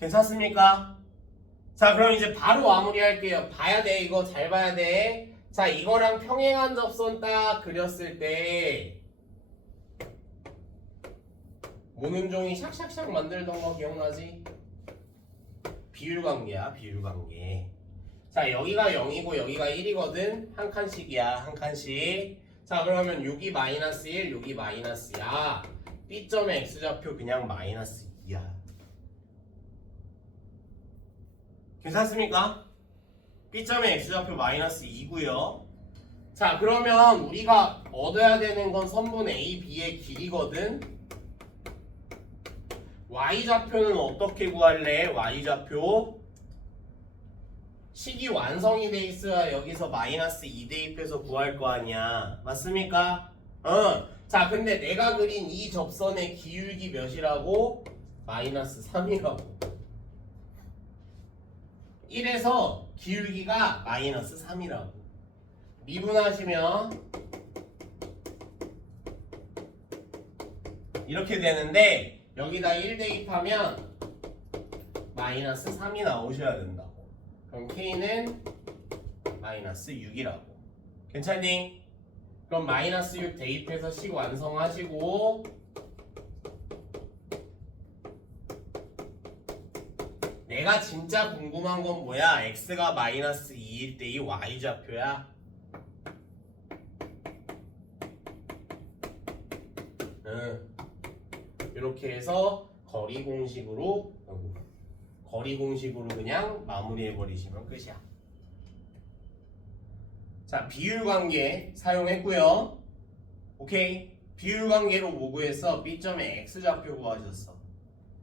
괜찮습니까? 자 그럼 이제 바로 마무리할게요. 봐야 돼. 이거 잘 봐야 돼. 자 이거랑 평행한 접선 딱 그렸을 때 모눈종이 샥샥샥 만들던 거 기억나지? 비율관계야. 비율관계. 자 여기가 0이고 여기가 1이거든. 한 칸씩이야. 한 칸씩. 자 그러면 여기 마이너스 1 여기 마이너스야. B점의 X좌표 그냥 마이너스 2야. 괜찮습니까? B점의 X좌표 마이너스 2고요. 자 그러면 우리가 얻어야 되는 건 선분 A, B의 길이거든. Y좌표는 어떻게 구할래? Y좌표 식이 완성이 돼 있어야 여기서 마이너스 2 대입해서 구할 거 아니야. 맞습니까? 자 근데 내가 그린 이 접선의 기울기 몇이라고? 마이너스 3이라고. 1에서 기울기가 마이너스 3이라고. 미분하시면 이렇게 되는데 여기다 1 대입하면 마이너스 3이 나오셔야 된다고. 그럼 K는 마이너스 6이라고. 괜찮니? 그럼 마이너스 6 대입해서 식 완성하시고 내가 진짜 궁금한 건 뭐야? x가 마이너스 2일 때 이 y좌표야. 이렇게 해서 거리 공식으로 그냥 마무리해 버리시면 끝이야. 자, 비율 관계 사용했고요. 오케이. 비율 관계로 뭐 구했어? B점의 x좌표 구하셨어.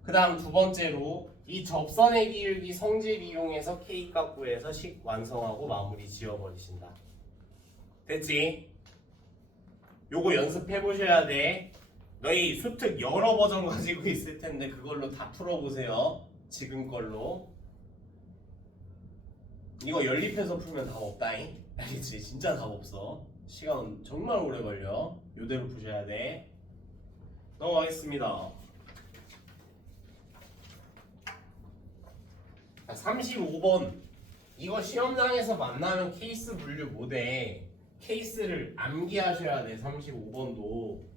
그 다음 두 번째로 이 접선의 기울기 성질 이용해서 K값 구해서 식 완성하고 마무리 지어버리신다. 됐지? 요거 연습해 보셔야 돼. 너희 수특 여러 버전 가지고 있을 텐데 그걸로 다 풀어보세요. 지금 걸로. 이거 연립해서 풀면 답 없다잉. 알겠지? 진짜 답 없어. 시간 정말 오래 걸려. 요대로 푸셔야 돼. 넘어가겠습니다. 35번. 이거 시험장에서 만나면 케이스 분류 못해. 케이스를 암기하셔야 돼. 35번도.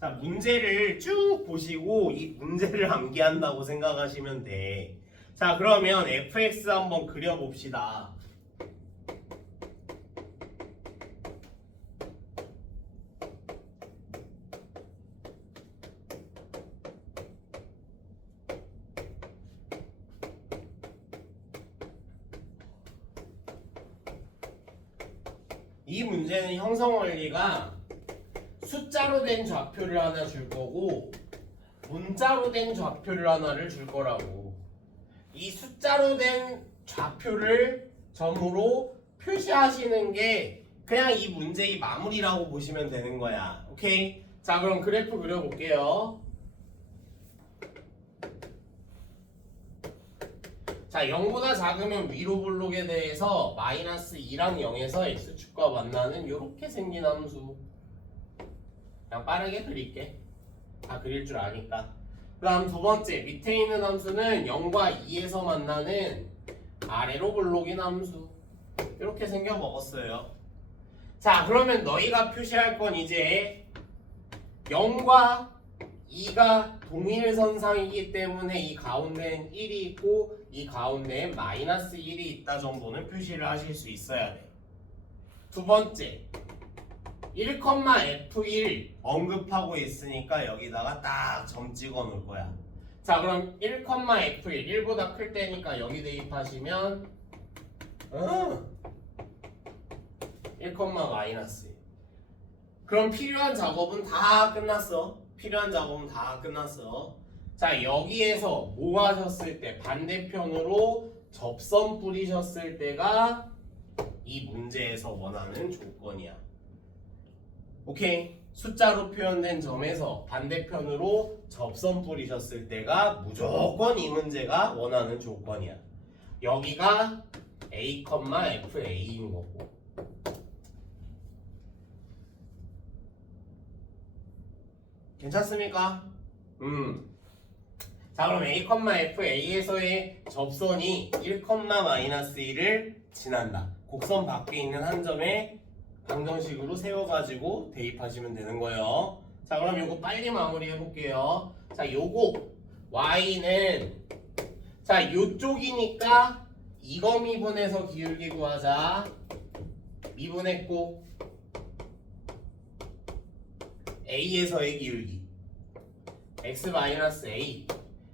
자, 문제를 쭉 보시고 이 문제를 암기한다고 생각하시면 돼. 자, 그러면 fx 한번 그려봅시다. 이 문제는 형성 원리가 숫자로 된 좌표를 하나 줄 거고 문자로 된 좌표를 하나를 줄 거라고. 이 숫자로 된 좌표를 점으로 표시하시는 게 그냥 이 문제의 마무리라고 보시면 되는 거야. 오케이? 자, 그럼 그래프 그려볼게요. 자, 0보다 작으면 위로 볼록에 대해서 마이너스 2랑 0에서 x축과 만나는 이렇게 생긴 함수. 그냥 빠르게 그릴게. 다 그릴 줄 아니까. 그 다음 두 번째, 밑에 있는 함수는 0과 2에서 만나는 아래로 볼록인 함수. 이렇게 생겨 먹었어요. 자, 그러면 너희가 표시할 건 이제 0과 2가 동일선상이기 때문에 이 가운데엔 1이 있고 이 가운데엔 마이너스 1이 있다 정도는 표시를 하실 수 있어야 돼. 두 번째, 1,f1 언급하고 있으니까 여기다가 딱 점 찍어 놓을 거야. 자, 그럼 1,f1 1보다 클 때니까 여기 대입하시면 1, 마이너스 1. 그럼 필요한 작업은 다 끝났어. 자, 여기에서 뭐 하셨을 때 반대편으로 접선 뿌리셨을 때가 이 문제에서 원하는 조건이야. 오케이? 숫자로 표현된 점에서 반대편으로 접선 뿌리셨을 때가 무조건 이 문제가 원하는 조건이야. 여기가 a, fa인 거고. 괜찮습니까? 자, 그럼 a, fa에서의 접선이 1,-1을 지난다. 곡선 밖에 있는 한 점에 방정식으로 세워가지고 대입하시면 되는 거예요. 자, 그럼 요거 빨리 마무리 해볼게요. 자, 요거 y는 자, 요쪽이니까 이거 미분해서 기울기 구하자. 미분했고 a에서의 기울기 x-a.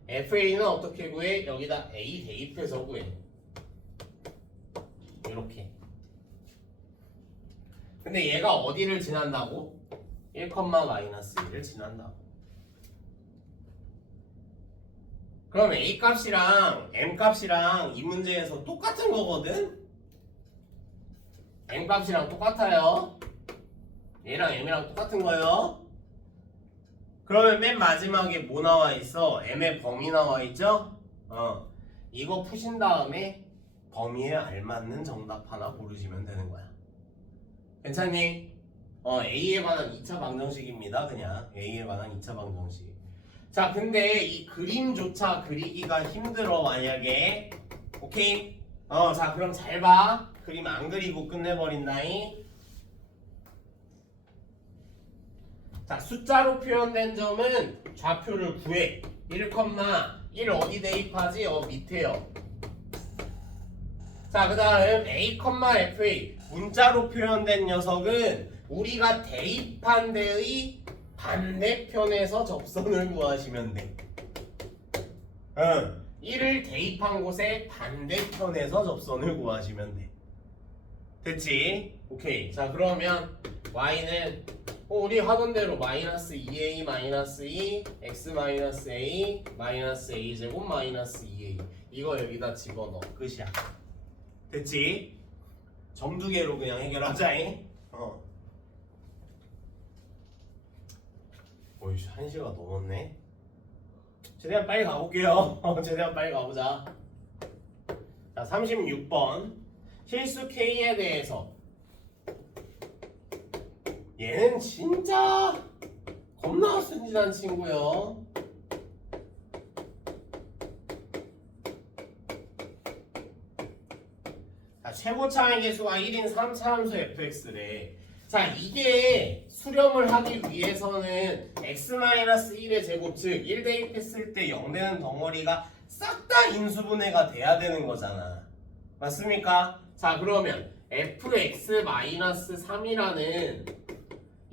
fa는 어떻게 구해? 여기다 a 대입해서 구해. 이렇게. 근데 얘가 어디를 지난다고? 1,-1을 지난다고. 그럼 a 값이랑 m 값이랑 이 문제에서 똑같은 거거든? m 값이랑 똑같아요. 얘랑 m이랑 똑같은 거예요. 그러면 맨 마지막에 뭐 나와 있어? m의 범위 나와 있죠? 이거 푸신 다음에 범위에 알맞는 정답 하나 고르시면 되는 거야. 괜찮니? A에 관한 2차 방정식입니다. 그냥 A에 관한 2차 방정식. 자, 근데 이 그림조차 그리기가 힘들어 만약에. 오케이? 자, 그럼 잘 봐. 그림 안 그리고 끝내버린다잉. 자, 숫자로 표현된 점은 좌표를 구해. 1, 어디 대입하지? 밑에요. 자, 그 다음 A, FA 문자로 표현된 녀석은 우리가 대입한 데의 반대편에서 접선을 구하시면 돼. 1을 대입한 곳의 반대편에서 접선을 구하시면 돼. 됐지? 오케이. 자, 그러면 y는 우리 하던 대로 마이너스 2a 마이너스 2 x 마이너스 a 마이너스 a 제곱 마이너스 2a 이거 여기다 집어넣어. 끝이야. 됐지? 점 두 개로 그냥 해결하자잉. 어이씨, 1시가 넘었네. 최대한 빨리 가볼게요. 최대한 빨리 가보자. 자, 36번 실수 K에 대해서 얘는 진짜 겁나 순진한 친구요. 자, 최고차의 개수가 1인 3차 함수 fx래. 자, 이게 수렴을 하기 위해서는 x-1의 제곱, 즉 1 대입했을 때 0 되는 덩어리가 싹 다 인수분해가 돼야 되는 거잖아. 맞습니까? 자, 그러면 fx-3이라는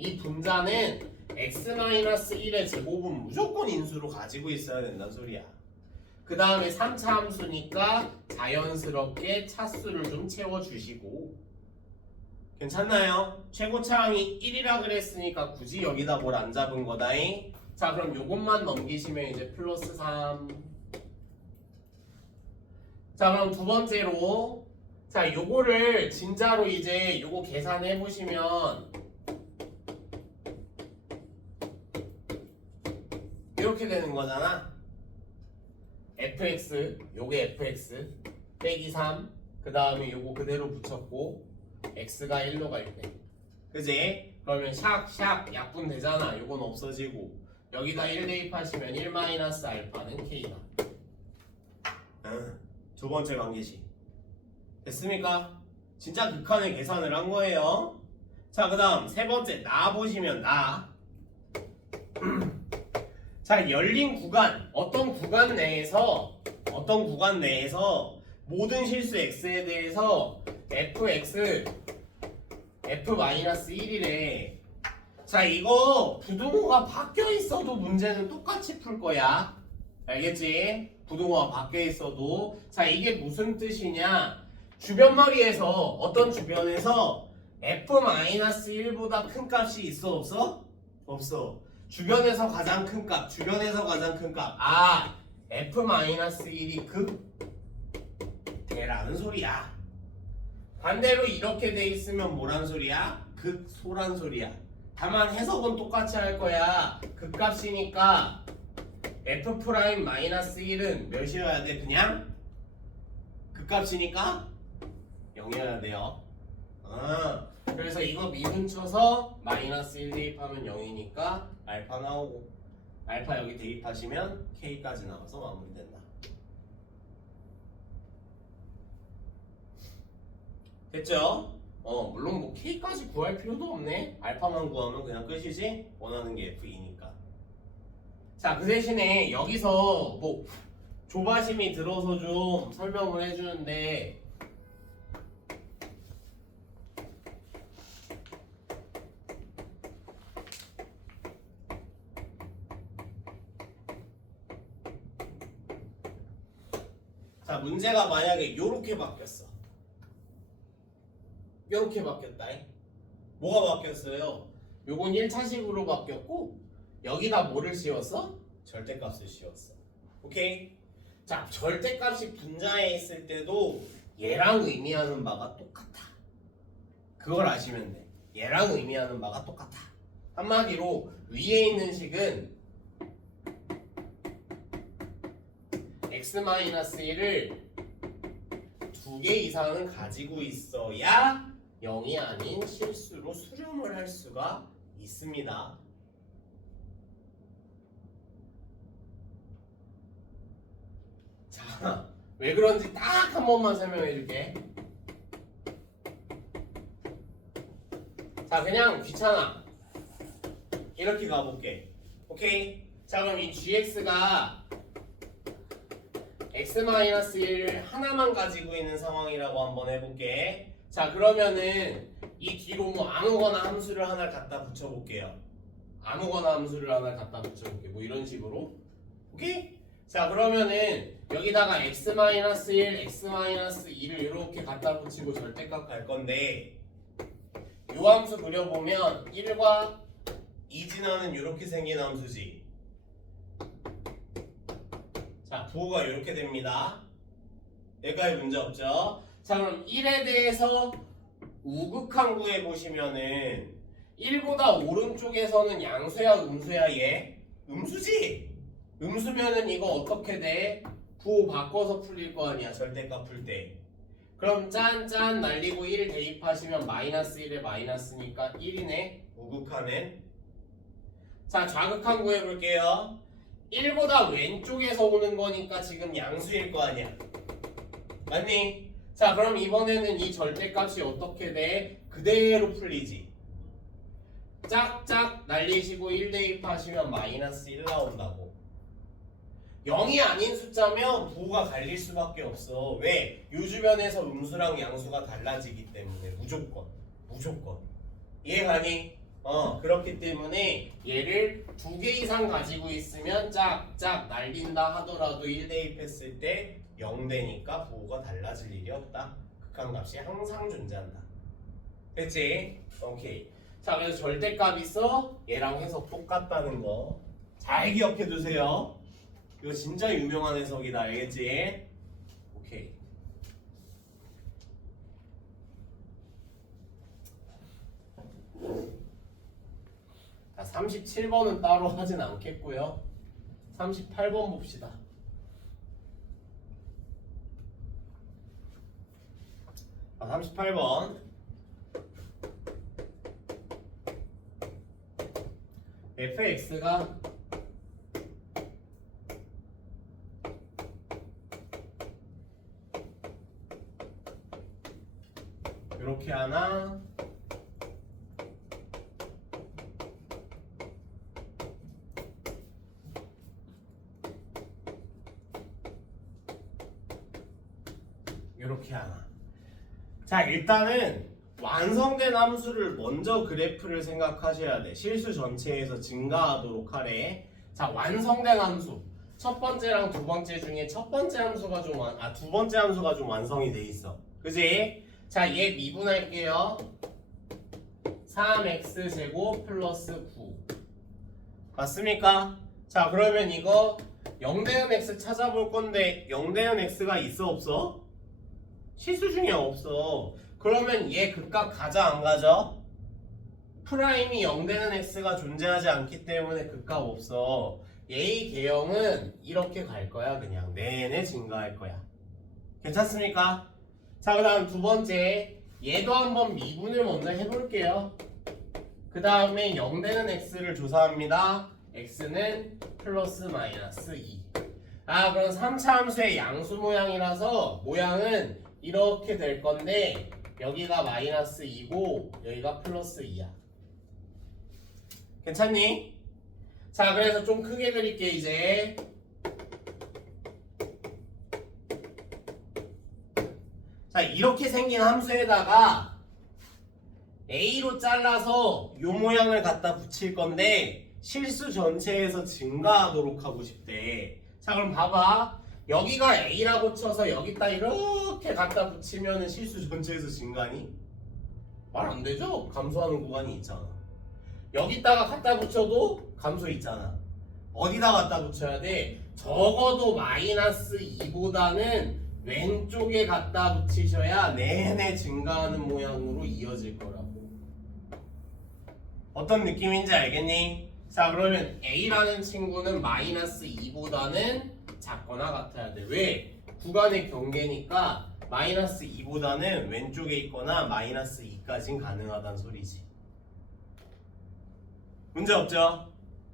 이 분자는 x-1의 제곱은 무조건 인수로 가지고 있어야 된다는 소리야. 그 다음에 3차 함수니까 자연스럽게 차수를 좀 채워주시고. 괜찮나요? 최고차항이 1이라 그랬으니까 굳이 여기다 뭘 안 잡은 거다잉. 자, 그럼 요것만 넘기시면 이제 플러스 3. 자, 그럼 두 번째로 자, 요거를 진짜로 이제 요거 계산해 보시면 이렇게 되는 거잖아. fx, 요게 fx 빼기 3, 그 다음에 요거 그대로 붙였고 x가 1로 갈 때, 그지? 그러면 샥 약분 되잖아. 요건 없어지고 여기다 1 대입하시면 1 마이너스 알파는 k다. 두 번째 관계식 됐습니까? 진짜 극한의 계산을 한 거예요. 자, 그 다음 세 번째 나 보시면 나. 자, 열린 구간, 어떤 구간 내에서 모든 실수 x에 대해서 fx f-1이래. 자, 이거 부등호가 바뀌어 있어도 문제는 똑같이 풀 거야. 알겠지? 부등호가 바뀌어 있어도. 자, 이게 무슨 뜻이냐? 주변마리에서 어떤 주변에서 f-1보다 큰 값이 있어 없어? 없어. 주변에서 가장 큰 값. 아, f-1이 극대라는 소리야. 반대로 이렇게 돼 있으면 뭐란 소리야? 극소란 소리야. 다만 해석은 똑같이 할 거야. 극값이니까 f'-1은 몇이어야 돼? 그냥 극값이니까 0이어야 돼요. 그래서 이거 미분 쳐서 마이너스 1 대입하면 0이니까 알파 나오고, 알파 여기 대입하시면 k까지 나와서 마무리된다. 됐죠? 물론 뭐 k까지 구할 필요도 없네. 알파만 구하면 그냥 끝이지. 원하는 게 f2니까. 자, 그 대신에 여기서 뭐 조바심이 들어서 좀 설명을 해주는데, 자, 문제가 만약에 요렇게 바뀌었어. 요렇게 바뀌었다. 뭐가 바뀌었어요? 요건 1차식으로 바뀌었고 여기다 뭐를 씌웠어? 절대값을 씌웠어. 오케이? 자, 절대값이 분자에 있을 때도 얘랑 의미하는 바가 똑같아. 그걸 아시면 돼. 얘랑 의미하는 바가 똑같아. 한마디로 위에 있는 식은 x-1을 2개 이상은 가지고 있어야 0이 아닌 실수로 수렴을 할 수가 있습니다. 자, 왜 그런지 딱 한 번만 설명해 줄게. 자, 그냥 귀찮아. 이렇게 가볼게. 오케이? 자, 그럼 이 gx가 x-1 하나만 가지고 있는 상황이라고 한번 해볼게. 자, 그러면은 이 뒤로 뭐 아무거나 함수를 하나 갖다 붙여볼게요. 아무거나 함수를 하나 갖다 붙여볼게. 뭐 이런 식으로. 오케이? 자, 그러면은 여기다가 x-1, x-2를 이렇게 갖다 붙이고 절대값 갈 건데 요 함수 그려보면 1과 2 지나는 이렇게 생긴 함수지. 자, 부호가 이렇게 됩니다. 여기까지 문제 없죠? 자, 그럼 1에 대해서 우극한 구해보시면은 1보다 오른쪽에서는 양수야 음수야 얘? 음수지? 음수면은 이거 어떻게 돼? 부호 바꿔서 풀릴 거 아니야 절대값 풀 때. 그럼 짠짠 날리고 1 대입하시면 마이너스 1에 마이너스니까 1이네. 우극하는. 자, 좌극한 구해볼게요. 1보다 왼쪽에서 오는 거니까 지금 양수일 거 아니야. 맞니? 자, 그럼 이번에는 이 절대값이 어떻게 돼? 그대로 풀리지. 짝짝 날리시고 1 대입하시면 마이너스 1 나온다고. 0이 아닌 숫자면 부호가 갈릴 수밖에 없어. 왜? 요 주변에서 음수랑 양수가 달라지기 때문에 무조건. 이해가니? 그렇기 때문에 얘를 2개 이상 가지고 있으면 짝짝 날린다 하더라도 1 대입했을 때 0 되니까 부호가 달라질 일이 없다. 극한값이 항상 존재한다. 됐지? 오케이. 자, 그래서 절대값 있어. 얘랑 해석 똑같다는 거 잘 기억해 두세요. 이거 진짜 유명한 해석이다. 알겠지? 오케이. 자, 37번은 따로 하진 않겠고요. 38번 봅시다. 자, 38번. fx가 이렇게 하나 이렇게 하나. 자, 일단은 완성된 함수를 먼저 그래프를 생각하셔야 돼. 실수 전체에서 증가하도록 하래. 자, 완성된 함수 첫 번째랑 두 번째 중에 첫 번째 함수가 두 번째 함수가 좀 완성이 돼 있어. 그지? 자, 얘 미분할게요. 3x 제곱 플러스 9 맞습니까? 자, 그러면 이거 0대는 x 찾아볼 건데 0대는 x가 있어 없어? 실수 중에 없어. 그러면 얘 극값 가져 안 가져? 프라임이 0되는 x가 존재하지 않기 때문에 극값 없어. 얘의 개형은 이렇게 갈 거야. 그냥 내내 증가할 거야. 괜찮습니까? 자, 그 다음 두 번째 얘도 한번 미분을 먼저 해볼게요. 그 다음에 0되는 x를 조사합니다. x는 플러스 마이너스 2. 아, 그럼 3차 함수의 양수 모양이라서 모양은 이렇게 될 건데 여기가 마이너스 2고 여기가 플러스 2야. 괜찮니? 자, 그래서 좀 크게 그릴게 이제. 자, 이렇게 생긴 함수에다가 A로 잘라서 요 모양을 갖다 붙일 건데 실수 전체에서 증가하도록 하고 싶대. 자, 그럼 봐봐. 여기가 A라고 쳐서 여기다 이렇게 갖다 붙이면 실수 전체에서 증가니? 말 안 되죠? 감소하는 구간이 있잖아. 여기다가 갖다 붙여도 감소 있잖아. 어디다 갖다 붙여야 돼? 적어도 마이너스 2보다는 왼쪽에 갖다 붙이셔야 내내 증가하는 모양으로 이어질 거라고. 어떤 느낌인지 알겠니? 자 그러면 A라는 친구는 마이너스 2보다는 작거나 같아야 돼. 왜? 구간의 경계니까 마이너스 2보다는 왼쪽에 있거나 마이너스 2까지는 가능하다는 소리지. 문제 없죠?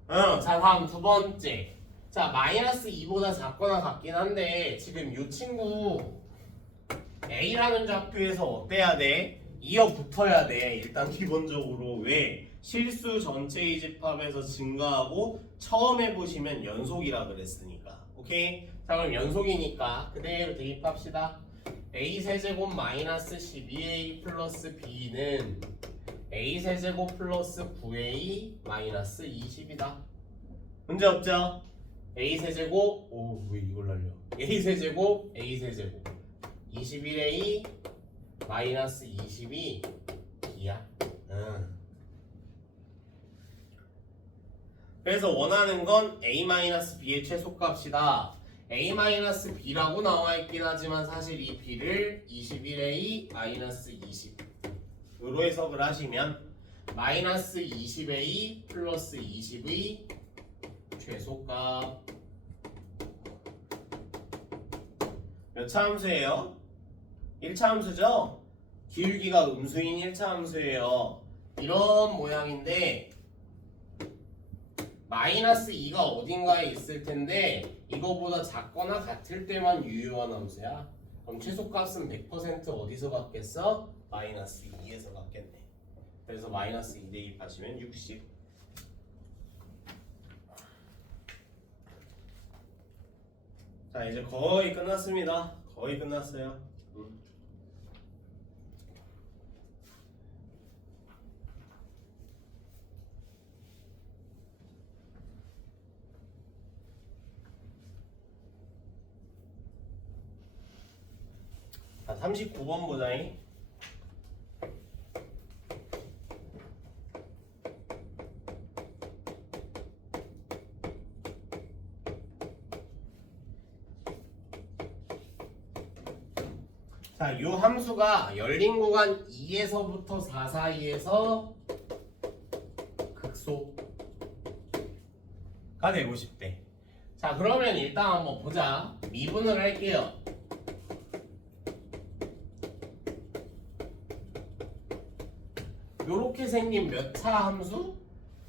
자 다음 두 번째. 자 마이너스 2보다 작거나 같긴 한데 지금 이 친구 A라는 좌표에서 어때야 돼? 이어 붙어야 돼. 일단 기본적으로. 왜? 실수 전체의 집합에서 증가하고 처음에 보시면 연속이라 그랬으니까. 오케이? 자 그럼 연속이니까 그대로 대입합시다. A 세제곱 마이너스 12A 플러스 B는 A 세제곱 플러스 9A 마이너스 20이다. 문제 없죠? A 세제곱 왜 이걸 날려? A 세제곱 A 세제곱 21A 마이너스 20이 B야. 그래서 원하는 건 A-B의 최소값이다. A-B라고 나와 있긴 하지만 사실 이 B를 21A-20으로 해석을 하시면 마이너스 20A 플러스 20의 최소값. 몇 차 함수예요? 1차 함수죠? 기울기가 음수인 1차 함수예요. 이런 모양인데 마이너스 2가 어딘가에 있을 텐데 이거보다 작거나 같을 때만 유효한 함수야. 그럼 최소값은 100% 어디서 갖겠어? 마이너스 2에서 갖겠네. 그래서 마이너스 2 대입하시면 60. 자 이제 거의 끝났습니다. 거의 끝났어요. 자 39번 보자잉. 자, 요 함수가 열린 구간 2에서부터 4 사이에서 극소가 되고 싶대. 자, 그러면 일단 한번 보자. 미분을 할게요. 요렇게 생긴 몇 차 함수?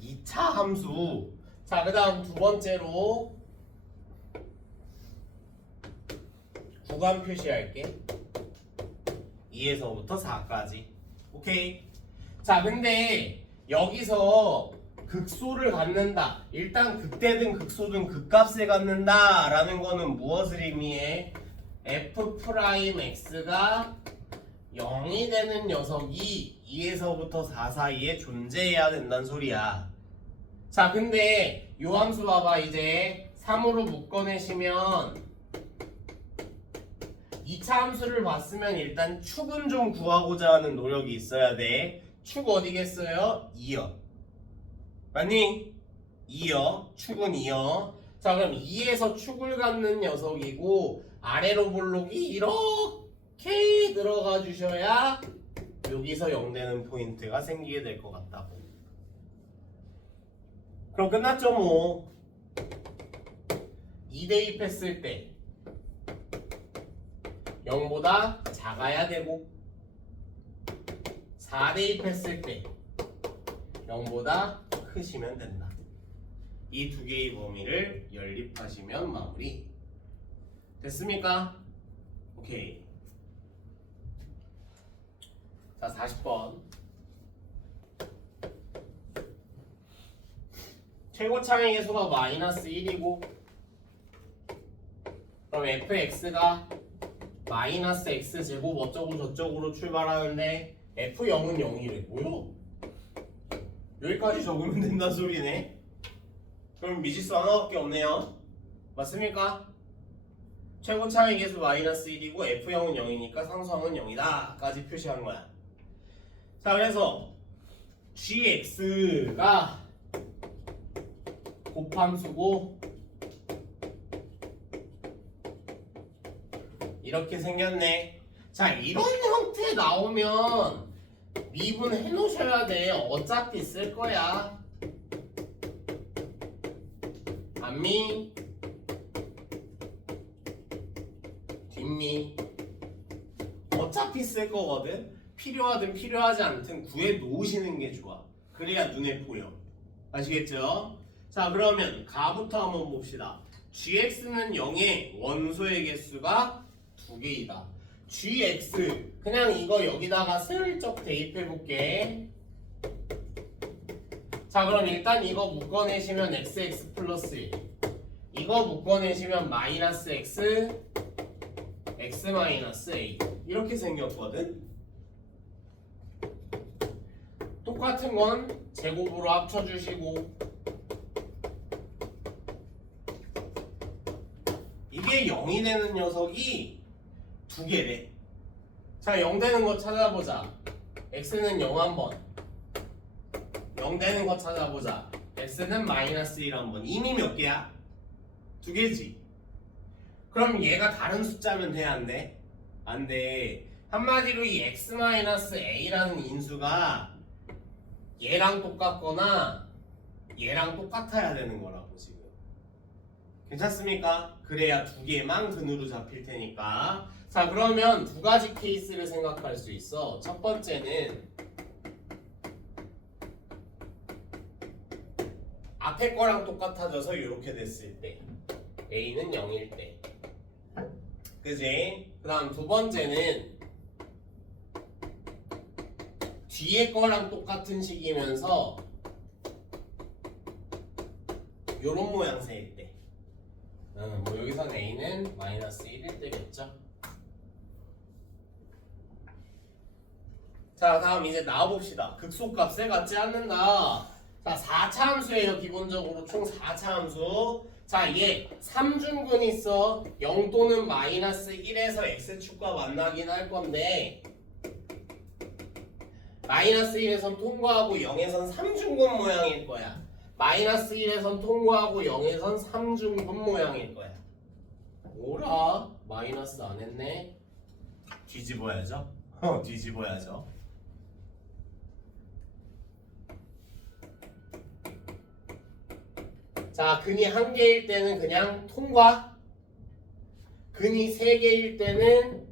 2차 함수. 자, 그 다음 두 번째로 구간 표시할게. 2에서부터 4까지. 오케이. 자 근데 여기서 극소를 갖는다. 일단 극대든 극소든 극값을 갖는다 라는 거는 무엇을 의미해? F'X가 0이 되는 녀석이 2에서부터 4 사이에 존재해야 된다는 소리야. 자 근데 요 함수 봐봐. 이제 3으로 묶어내시면 2차 함수를 봤으면 일단 축은 좀 구하고자 하는 노력이 있어야 돼. 축 어디겠어요? 2요. 맞니? 2요. 축은 2요. 자 그럼 2에서 축을 갖는 녀석이고 아래로 볼록이 이렇게 들어가 주셔야 여기서 0 되는 포인트가 생기게 될 것 같다고. 그럼 끝났죠 뭐. 2 대입했을 때 0보다 작아야 되고 4 대입했을 때 0보다 크시면 된다. 이 두 개의 범위를 연립하시면 마무리. 됐습니까? 오케이. 자 40번. 최고차의 계수가 마이너스 1이고 그럼 fx가 마이너스 x제곱 어쩌고 저쩌고로 출발하는데 f0은 0이래. 뭐야? 여기까지 적으면 된다는 소리네. 그럼 미지수 하나밖에 없네요. 맞습니까? 최고차의 계수 마이너스 1이고 f0은 0이니까 상수항은 0이다 까지 표시한 거야. 자 그래서 gx가 곱함수고 이렇게 생겼네. 자 이런 형태 나오면 미분 해놓으셔야 돼. 어차피 쓸 거야. 앞미 뒷미 어차피 쓸 거거든. 필요하든 필요하지 않든 구해 놓으시는 게 좋아. 그래야 눈에 보여. 아시겠죠? 자, 그러면 가부터 한번 봅시다. gx는 0의 원소의 개수가 2개이다. gx 그냥 이거 여기다가 슬쩍 대입해 볼게. 자, 그럼 일단 이거 묶어내시면 xx 플러스 1, 이거 묶어내시면 마이너스 x x 마이너스 a 이렇게 생겼거든. 똑같은 건 제곱으로 합쳐주시고, 이게 0이 되는 녀석이 2개래. 자, 0 되는 거 찾아보자. x는 0 한번, 0 되는 거 찾아보자. x는 마이너스 1 한번. 이미 몇 개야? 2개지. 그럼 얘가 다른 숫자면 돼, 안 돼? 안 돼. 한마디로 이 x 마이너스 a라는 인수가 얘랑 똑같거나 얘랑 똑같아야 되는 거라고 지금. 괜찮습니까? 그래야 2개만 근으로 잡힐 테니까. 자, 그러면 2가지 케이스를 생각할 수 있어. 첫 번째는 앞에 거랑 똑같아져서 이렇게 됐을 때, a는 0일 때, 그지? 그 다음 두 번째는 뒤에 거랑 똑같은 식이면서 요런 모양새일 때, 뭐 여기선 a는 마이너스 1일 때겠죠? 자, 다음 이제 나와봅시다. 극소값에 같지 않는다. 자, 4차 함수예요. 기본적으로 총 4차 함수. 자, 얘 3중근 있어. 0 또는 마이너스 1에서 x축과 만나긴 할 건데, 마이너스 1에선 통과하고 0에선 3중근 모양일 거야. 마이너스 1에선 통과하고 0에선 3중근 모양일 거야. 뭐라? 마이너스 안 했네? 뒤집어야죠. 뒤집어야죠. 자, 근이 1개일 때는 그냥 통과, 근이 3개일 때는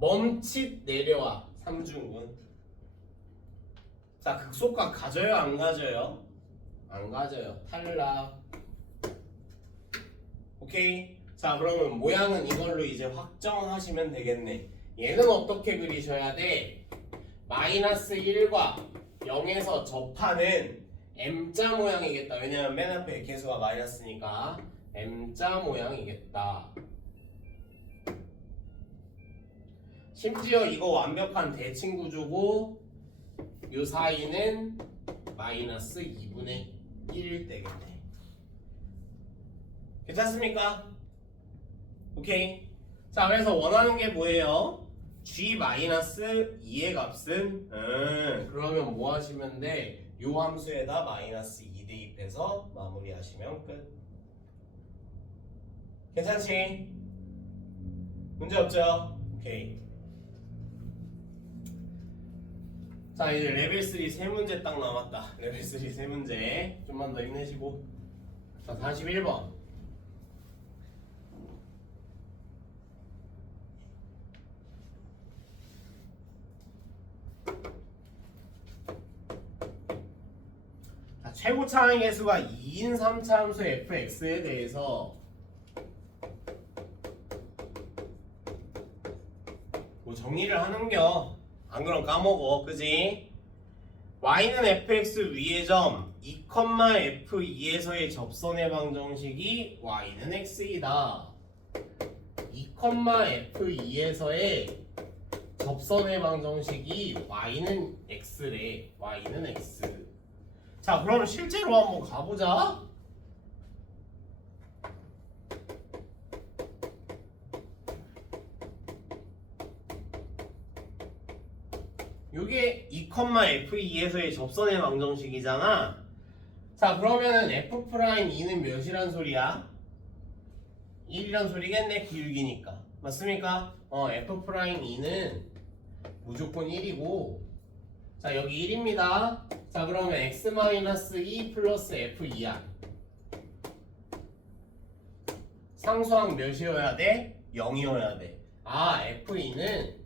멈칫 내려와. 3중근. 자, 극소값 가져요, 안 가져요? 안 가져요. 탈락. 오케이. 자, 그러면 모양은 이걸로 이제 확정하시면 되겠네. 얘는 어떻게 그리셔야 돼? 마이너스 1과 0에서 접하는 M자 모양이겠다. 왜냐면 맨 앞에 개수가 마이너스니까 M자 모양이겠다. 심지어 이거 완벽한 대칭 구조고, 요 사이는 마이너스 2분의 1일 때겠네. 괜찮습니까? 오케이. 자, 그래서 원하는 게 뭐예요? g-2의 값은 그러면 뭐 하시면 돼? 요 함수에다 마이너스 2 대입해서 마무리하시면 끝. 괜찮지? 문제 없죠? 오케이. 자, 이제 레벨 3 3문제 딱 남았다. 레벨 3 3문제 좀만 더 힘내시고. 자, 41번. 최고 차항의 개수가 2인 3차 함수 fx에 대해서 뭐 정리를 하는겨. 안 그럼 까먹어. 그지? y는 fx 위의 점 2,f2에서의 접선의 방정식이 y는 x이다. 2,f2에서의 접선의 방정식이 y는 x래. y는 x. 자, 그럼 실제로 한번 가보자. 요게 2,f2에서의 접선의 방정식이잖아. 자, 그러면은 f'2는 몇이란 소리야? 1이란 소리겠네. 기울기니까. 맞습니까? f'2는 무조건 1이고, 자, 여기 1입니다. 자, 그러면 x-2 플러스 f2야. 상수항 몇이어야 돼? 0이어야 돼. 아, F2는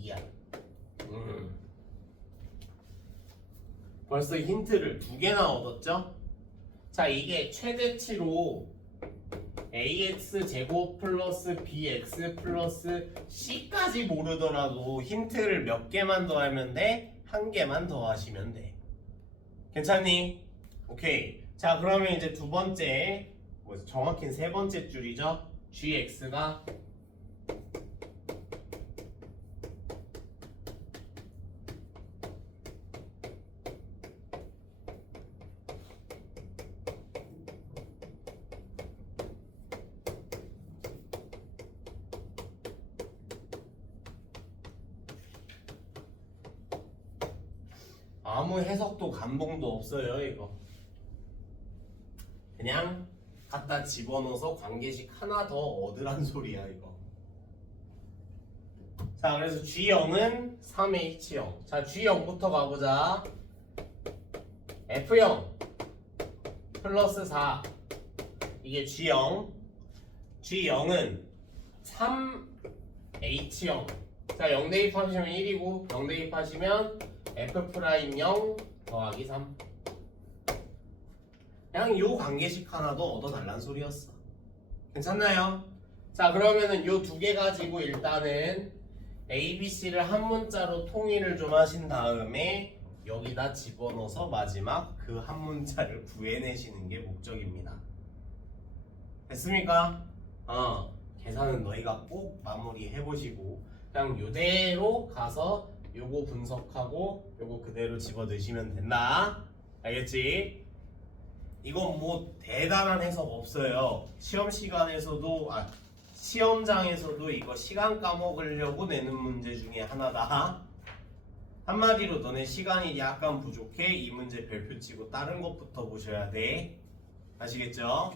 2야. 벌써 힌트를 2개나 얻었죠? 자, 이게 최대치로 ax 제곱 플러스 bx 플러스 c까지 모르더라도 힌트를 몇 개만 더 하면 돼? 한 개만 더 하시면 돼. 괜찮니? 오케이. 자, 그러면 이제 두 번째, 정확히는 세 번째 줄이죠? gx가 아무 해석도 감동도 없어요. 이거 그냥 갖다 집어넣어서 관계식 하나 더 얻으란 소리야 이거. 자, 그래서 G0은 3H0. 자, G0부터 가보자. F0 플러스 4 이게 G0. G0은 3H0. 자, 0 대입하시면 1이고 0 대입하시면 F'0 더하기 3. 그냥 요 관계식 하나도 얻어달란 소리였어. 괜찮나요? 자, 그러면은 요 두 개 가지고 일단은 A, B, C를 한 문자로 통일을 좀 하신 다음에 여기다 집어넣어서 마지막 그 한 문자를 구해내시는 게 목적입니다. 됐습니까? 계산은 너희가 꼭 마무리해보시고 그냥 요대로 가서 요거 분석하고 요거 그대로 집어 넣으시면 된다. 알겠지? 이건 뭐 대단한 해석 없어요. 시험 시간에서도 시험장에서도 이거 시간 까먹으려고 내는 문제 중에 하나다. 한마디로 너네 시간이 약간 부족해. 이 문제 별표 치고 다른 것부터 보셔야 돼. 아시겠죠?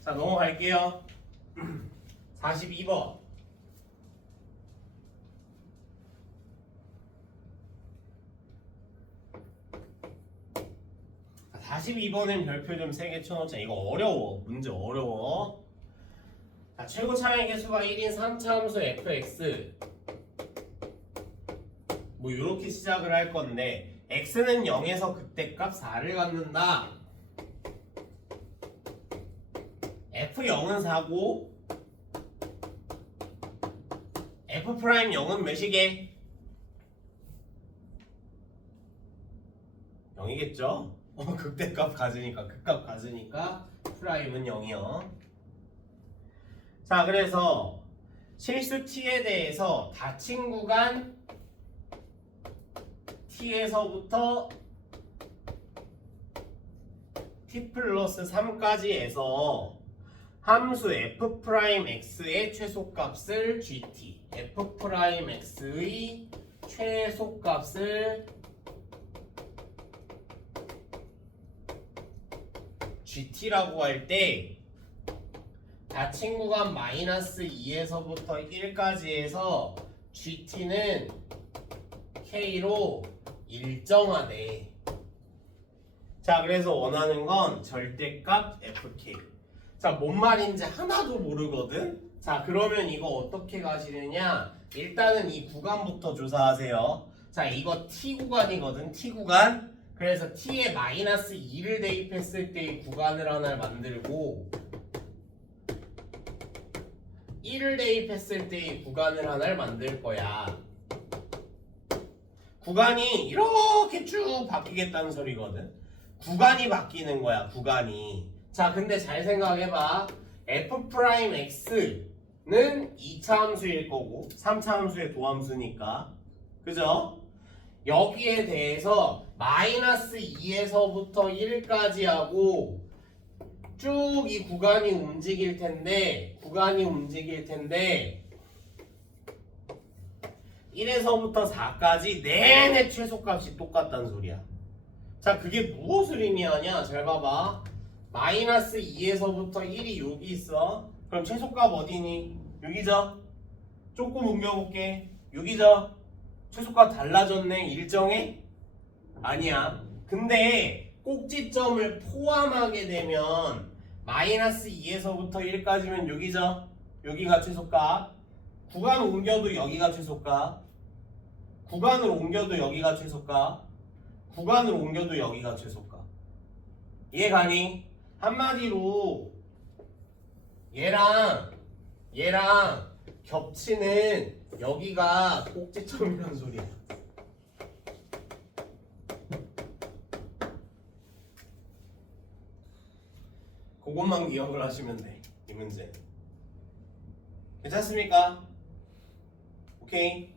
자, 넘어갈게요. 42번. 42번엔 별표 좀 세게 쳐놓자. 이거 어려워. 문제 어려워. 자, 최고 차항의 개수가 1인 3차 함수 fx. 뭐 이렇게 시작을 할 건데 x는 0에서 극대값 4를 갖는다. f0은 4고 f'0은 몇이게? 0이겠죠? 극대값 가지니까 극값 가지니까 프라임은 0이요. 자, 그래서 실수 t에 대해서 닫힌 구간 t에서부터 t 플러스 3까지에서 함수 f'x의 최소값을 gt, f'x의 최소값을 gt라고 할 때 닫힌 구간 마이너스 2에서부터 1까지 해서 gt는 k로 일정하대. 자, 그래서 원하는 건 절대값 fk. 자, 뭔 말인지 하나도 모르거든? 자, 그러면 이거 어떻게 가시느냐? 일단은 이 구간부터 조사하세요. 자, 이거 t 구간이거든, t 구간. 그래서 t에 마이너스 2를 대입했을 때의 구간을 하나 만들고 1을 대입했을 때의 구간을 하나를 만들 거야. 구간이 이렇게 쭉 바뀌겠다는 소리거든. 구간이 바뀌는 거야, 구간이. 자, 근데 잘 생각해봐. f'x는 2차 함수일 거고 3차 함수의 도함수니까. 그죠? 여기에 대해서 마이너스 2에서부터 1까지 하고 쭉 이 구간이 움직일 텐데 1에서부터 4까지 내내 최소값이 똑같다는 소리야. 자, 그게 무엇을 의미하냐? 잘 봐봐. 마이너스 2에서부터 1이 여기 있어. 그럼 최소값 어디니? 여기죠? 조금 옮겨볼게. 여기죠? 최소값 달라졌네. 일정해? 아니야. 근데 꼭지점을 포함하게 되면 마이너스 2에서부터 1까지면 여기죠. 여기가 최소값. 구간 옮겨도 여기가 최소값. 구간을 옮겨도 여기가 최소값. 구간을 옮겨도 여기가 최소값. 이해가니? 한마디로 얘랑 겹치는 여기가 꼭지점이란 소리야. 그것만 기억을 하시면 돼. 이 문제는. 괜찮습니까? 오케이.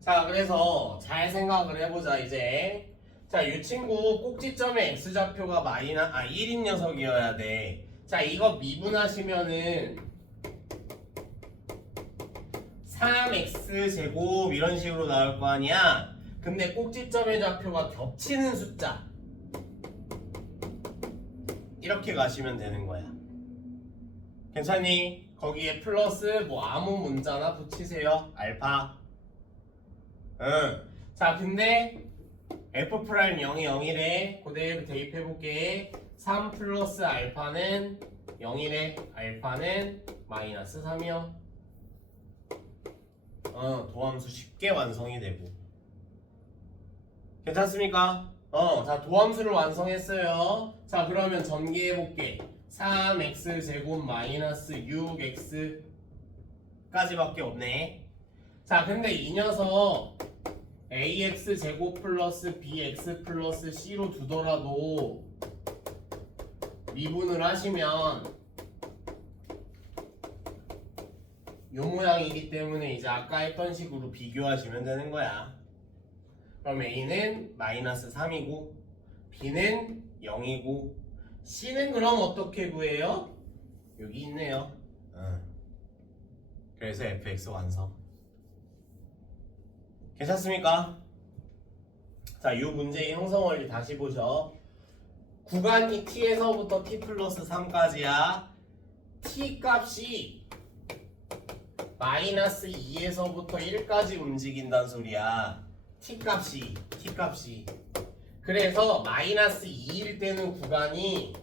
자, 그래서 잘 생각을 해보자 이제. 자, 이 친구 꼭지점의 x좌표가 1인 녀석이어야 돼. 자, 이거 미분하시면은 3x제곱 이런 식으로 나올 거 아니야. 근데 꼭지점의 좌표가 겹치는 숫자 이렇게 가시면 되는 거야. 괜찮니? 거기에 플러스 뭐 아무 문자나 붙이세요. 알파. 응. 자, 근데 f 프라임 0이 0이래. 그대로 대입해볼게. 3 플러스 알파는 0이래. 알파는 마이너스 3이요. 도함수 쉽게 완성이 되고. 괜찮습니까? 자, 도함수를 완성했어요. 자, 그러면 전개해볼게. 3x제곱 마이너스 6x까지밖에 없네. 자, 근데 이 녀석 ax제곱 플러스 bx 플러스 c로 두더라도 미분을 하시면 요 모양이기 때문에 이제 아까 했던 식으로 비교하시면 되는 거야. 그럼 a는 마이너스 3이고 b는 0이고 c는 그럼 어떻게 구해요? 여기 있네요. 그래서 fx 완성. 괜찮습니까? 자, 이 문제의 형성 원리 다시 보죠. 구간이 t에서부터 t 플러스 3까지야. t 값이 마이너스 2에서부터 1까지 움직인다는 소리야. t 값이. 그래서 마이너스 2일 때는 구간이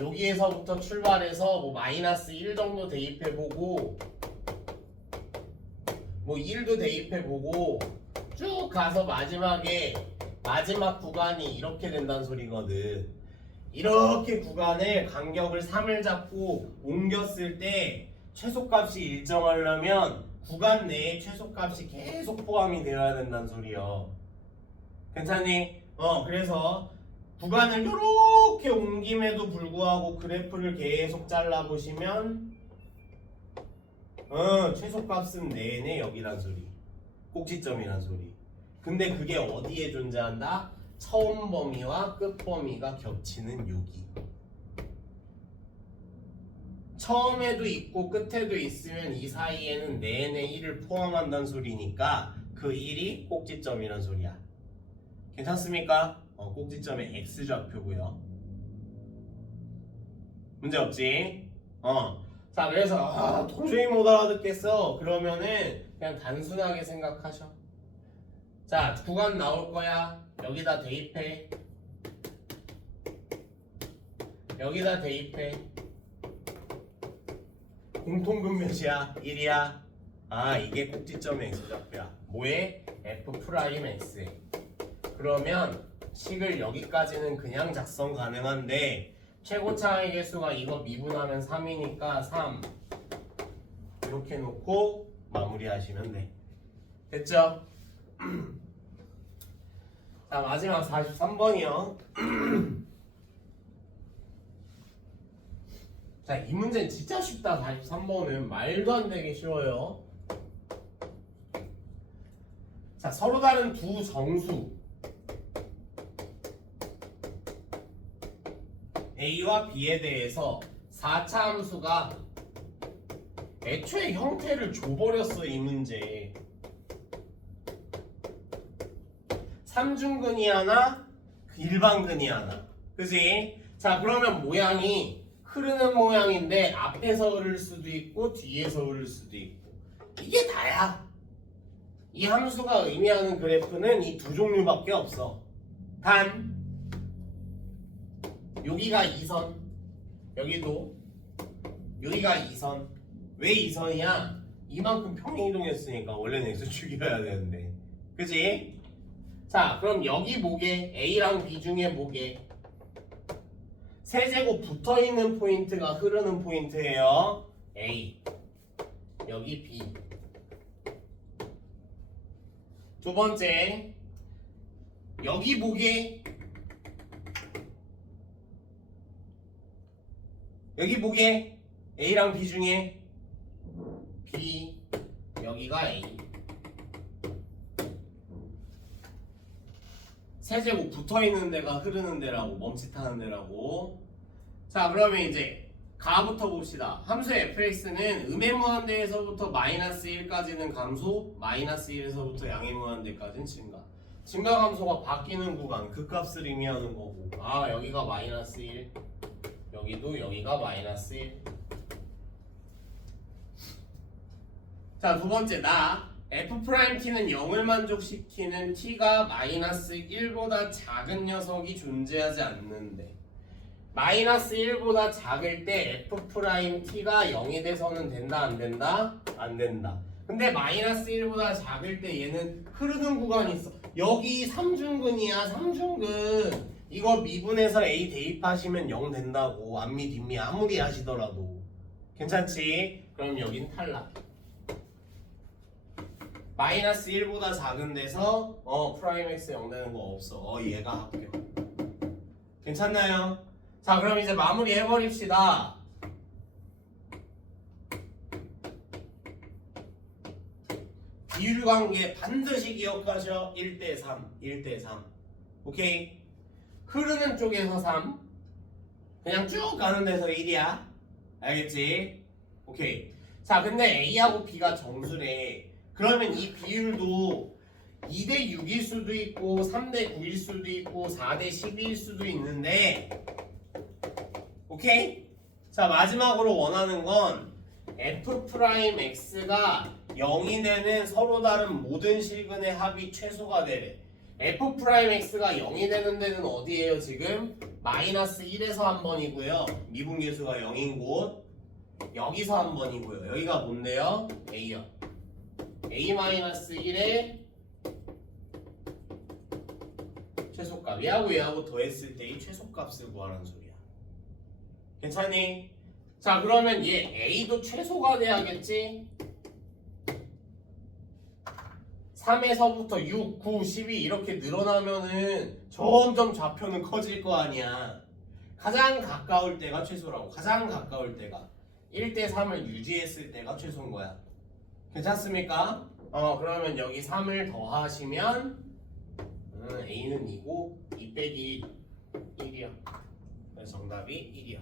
여기에서부터 출발해서 뭐 마이너스 1 정도 대입해보고 뭐 1도 대입해보고 쭉 가서 마지막에 마지막 구간이 이렇게 된다는 소리거든. 이렇게 구간을 간격을 3을 잡고 옮겼을 때 최소값이 일정하려면 구간 내에 최소값이 계속 포함이 되어야 된다는 소리요. 괜찮니? 그래서 구간을 이렇게 옮김에도 불구하고 그래프를 계속 잘라보시면 최소값은 내내 여기란 소리. 꼭지점이란 소리. 근데 그게 어디에 존재한다? 처음 범위와 끝 범위가 겹치는 여기. 처음에도 있고 끝에도 있으면 이 사이에는 내내 1을 포함한다는 소리니까 그 1이 꼭지점이란 소리야. 괜찮습니까? 꼭지점의 x좌표고요. 문제 없지? 자, 그래서 도저히 못 알아듣겠어. 그러면은 그냥 단순하게 생각하셔. 자, 구간 나올 거야. 여기다 대입해. 여기다 대입해. 공통분 몇이야? 1이야. 이게 꼭지점의 x좌표야. 뭐에? f 프라임 x에. 그러면 식을 여기까지는 그냥 작성 가능한데 최고차의 개수가 이거 미분하면 3이니까 3 이렇게 놓고 마무리하시면 돼. 됐죠? 자, 마지막 43번이요. 자, 이 문제는 진짜 쉽다. 43번은 말도 안 되게 쉬워요. 자, 서로 다른 두 정수 A와 B에 대해서 4차 함수가 애초에 형태를 줘버렸어. 이 문제. 삼중근이 하나, 일반근이 하나. 그지? 자, 그러면 모양이 흐르는 모양인데 앞에서 흐를 수도 있고 뒤에서 흐를 수도 있고 이게 다야. 이 함수가 의미하는 그래프는 이 두 종류밖에 없어. 단 여기가 2선, 여기도 여기가 2선. 왜 2선이야? 이만큼 평행이동했으니까 원래는 x축이어야 되는데, 그지? 자, 그럼 여기 뭐게? A랑 B 중에 뭐게? 세제곱 붙어있는 포인트가 흐르는 포인트예요. A, 여기 B. 두 번째, 여기 뭐게? 여기 뭐게? A랑 B 중에 B, 여기가 A. 세제곱 붙어있는 데가 흐르는 데라고, 멈칫하는 데라고. 자, 그러면 이제 가부터 봅시다. 함수 fx는 음의 무한대에서부터 마이너스 1까지는 감소, 마이너스 1에서부터 양의 무한대까지는 증가. 증가 감소가 바뀌는 구간, 그 값을 의미하는 거고. 아, 여기가 마이너스 1, 여기도 여기가 마이너스 1. 자, 두 번째, 나 f't는 0을 만족시키는 t가 마이너스 1보다 작은 녀석이 존재하지 않는데, 마이너스 1보다 작을 때 f't가 0이 돼서는 된다, 안 된다? 안 된다. 근데 마이너스 1보다 작을 때 얘는 흐르는 구간이 있어. 여기 3중근이야, 3중근. 이거 미분해서 a 대입하시면 0 된다고. 앞미 뒷미 아무리 하시더라도. 괜찮지? 그럼 여긴 탈락. 마이너스 1보다 작은 데서 프라임 x 0 되는 거 없어. 얘가 합격. 괜찮나요? 자, 그럼 이제 마무리 해버립시다. 비율 관계 반드시 기억하셔. 1대3, 1대3. 오케이? 흐르는 쪽에서 3, 그냥 쭉 가는 데서 1이야. 알겠지? 오케이. 자, 근데 A하고 B가 정수래. 그러면 이 비율도 2대 6일 수도 있고 3대 9일 수도 있고 4대 12일 수도 있는데, 오케이? 자, 마지막으로 원하는 건 f'x가 0이 되는 서로 다른 모든 실근의 합이 최소가 되래. f'x가 0이 되는 데는 어디예요 지금? 마이너스 1에서 한 번이고요. 미분계수가 0인 곳. 여기서 한 번이고요. 여기가 뭔데요? A요. A-1에 최소값. 얘하고 얘하고 더했을 때의 최소값을 구하라는 소리야. 괜찮니? 자, 그러면 얘 A도 최소가 돼야겠지? 3에서부터 6, 9, 12 이렇게 늘어나면은 점점 좌표는 커질 거 아니야. 가장 가까울 때가 최소라고. 가장 가까울 때가 1대3을 유지했을 때가 최소인 거야. 괜찮습니까? 그러면 여기 3을 더하시면 A는 2고 2 빼기 1이야. 그래서 정답이 1이야.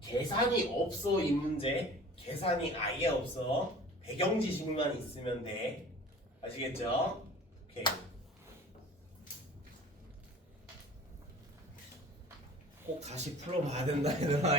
계산이 없어, 이 문제. 계산이 아예 없어. 배경 지식만 있으면 돼. 아시겠죠? 오케이. 꼭 다시 풀어봐야 된다, 얘들아.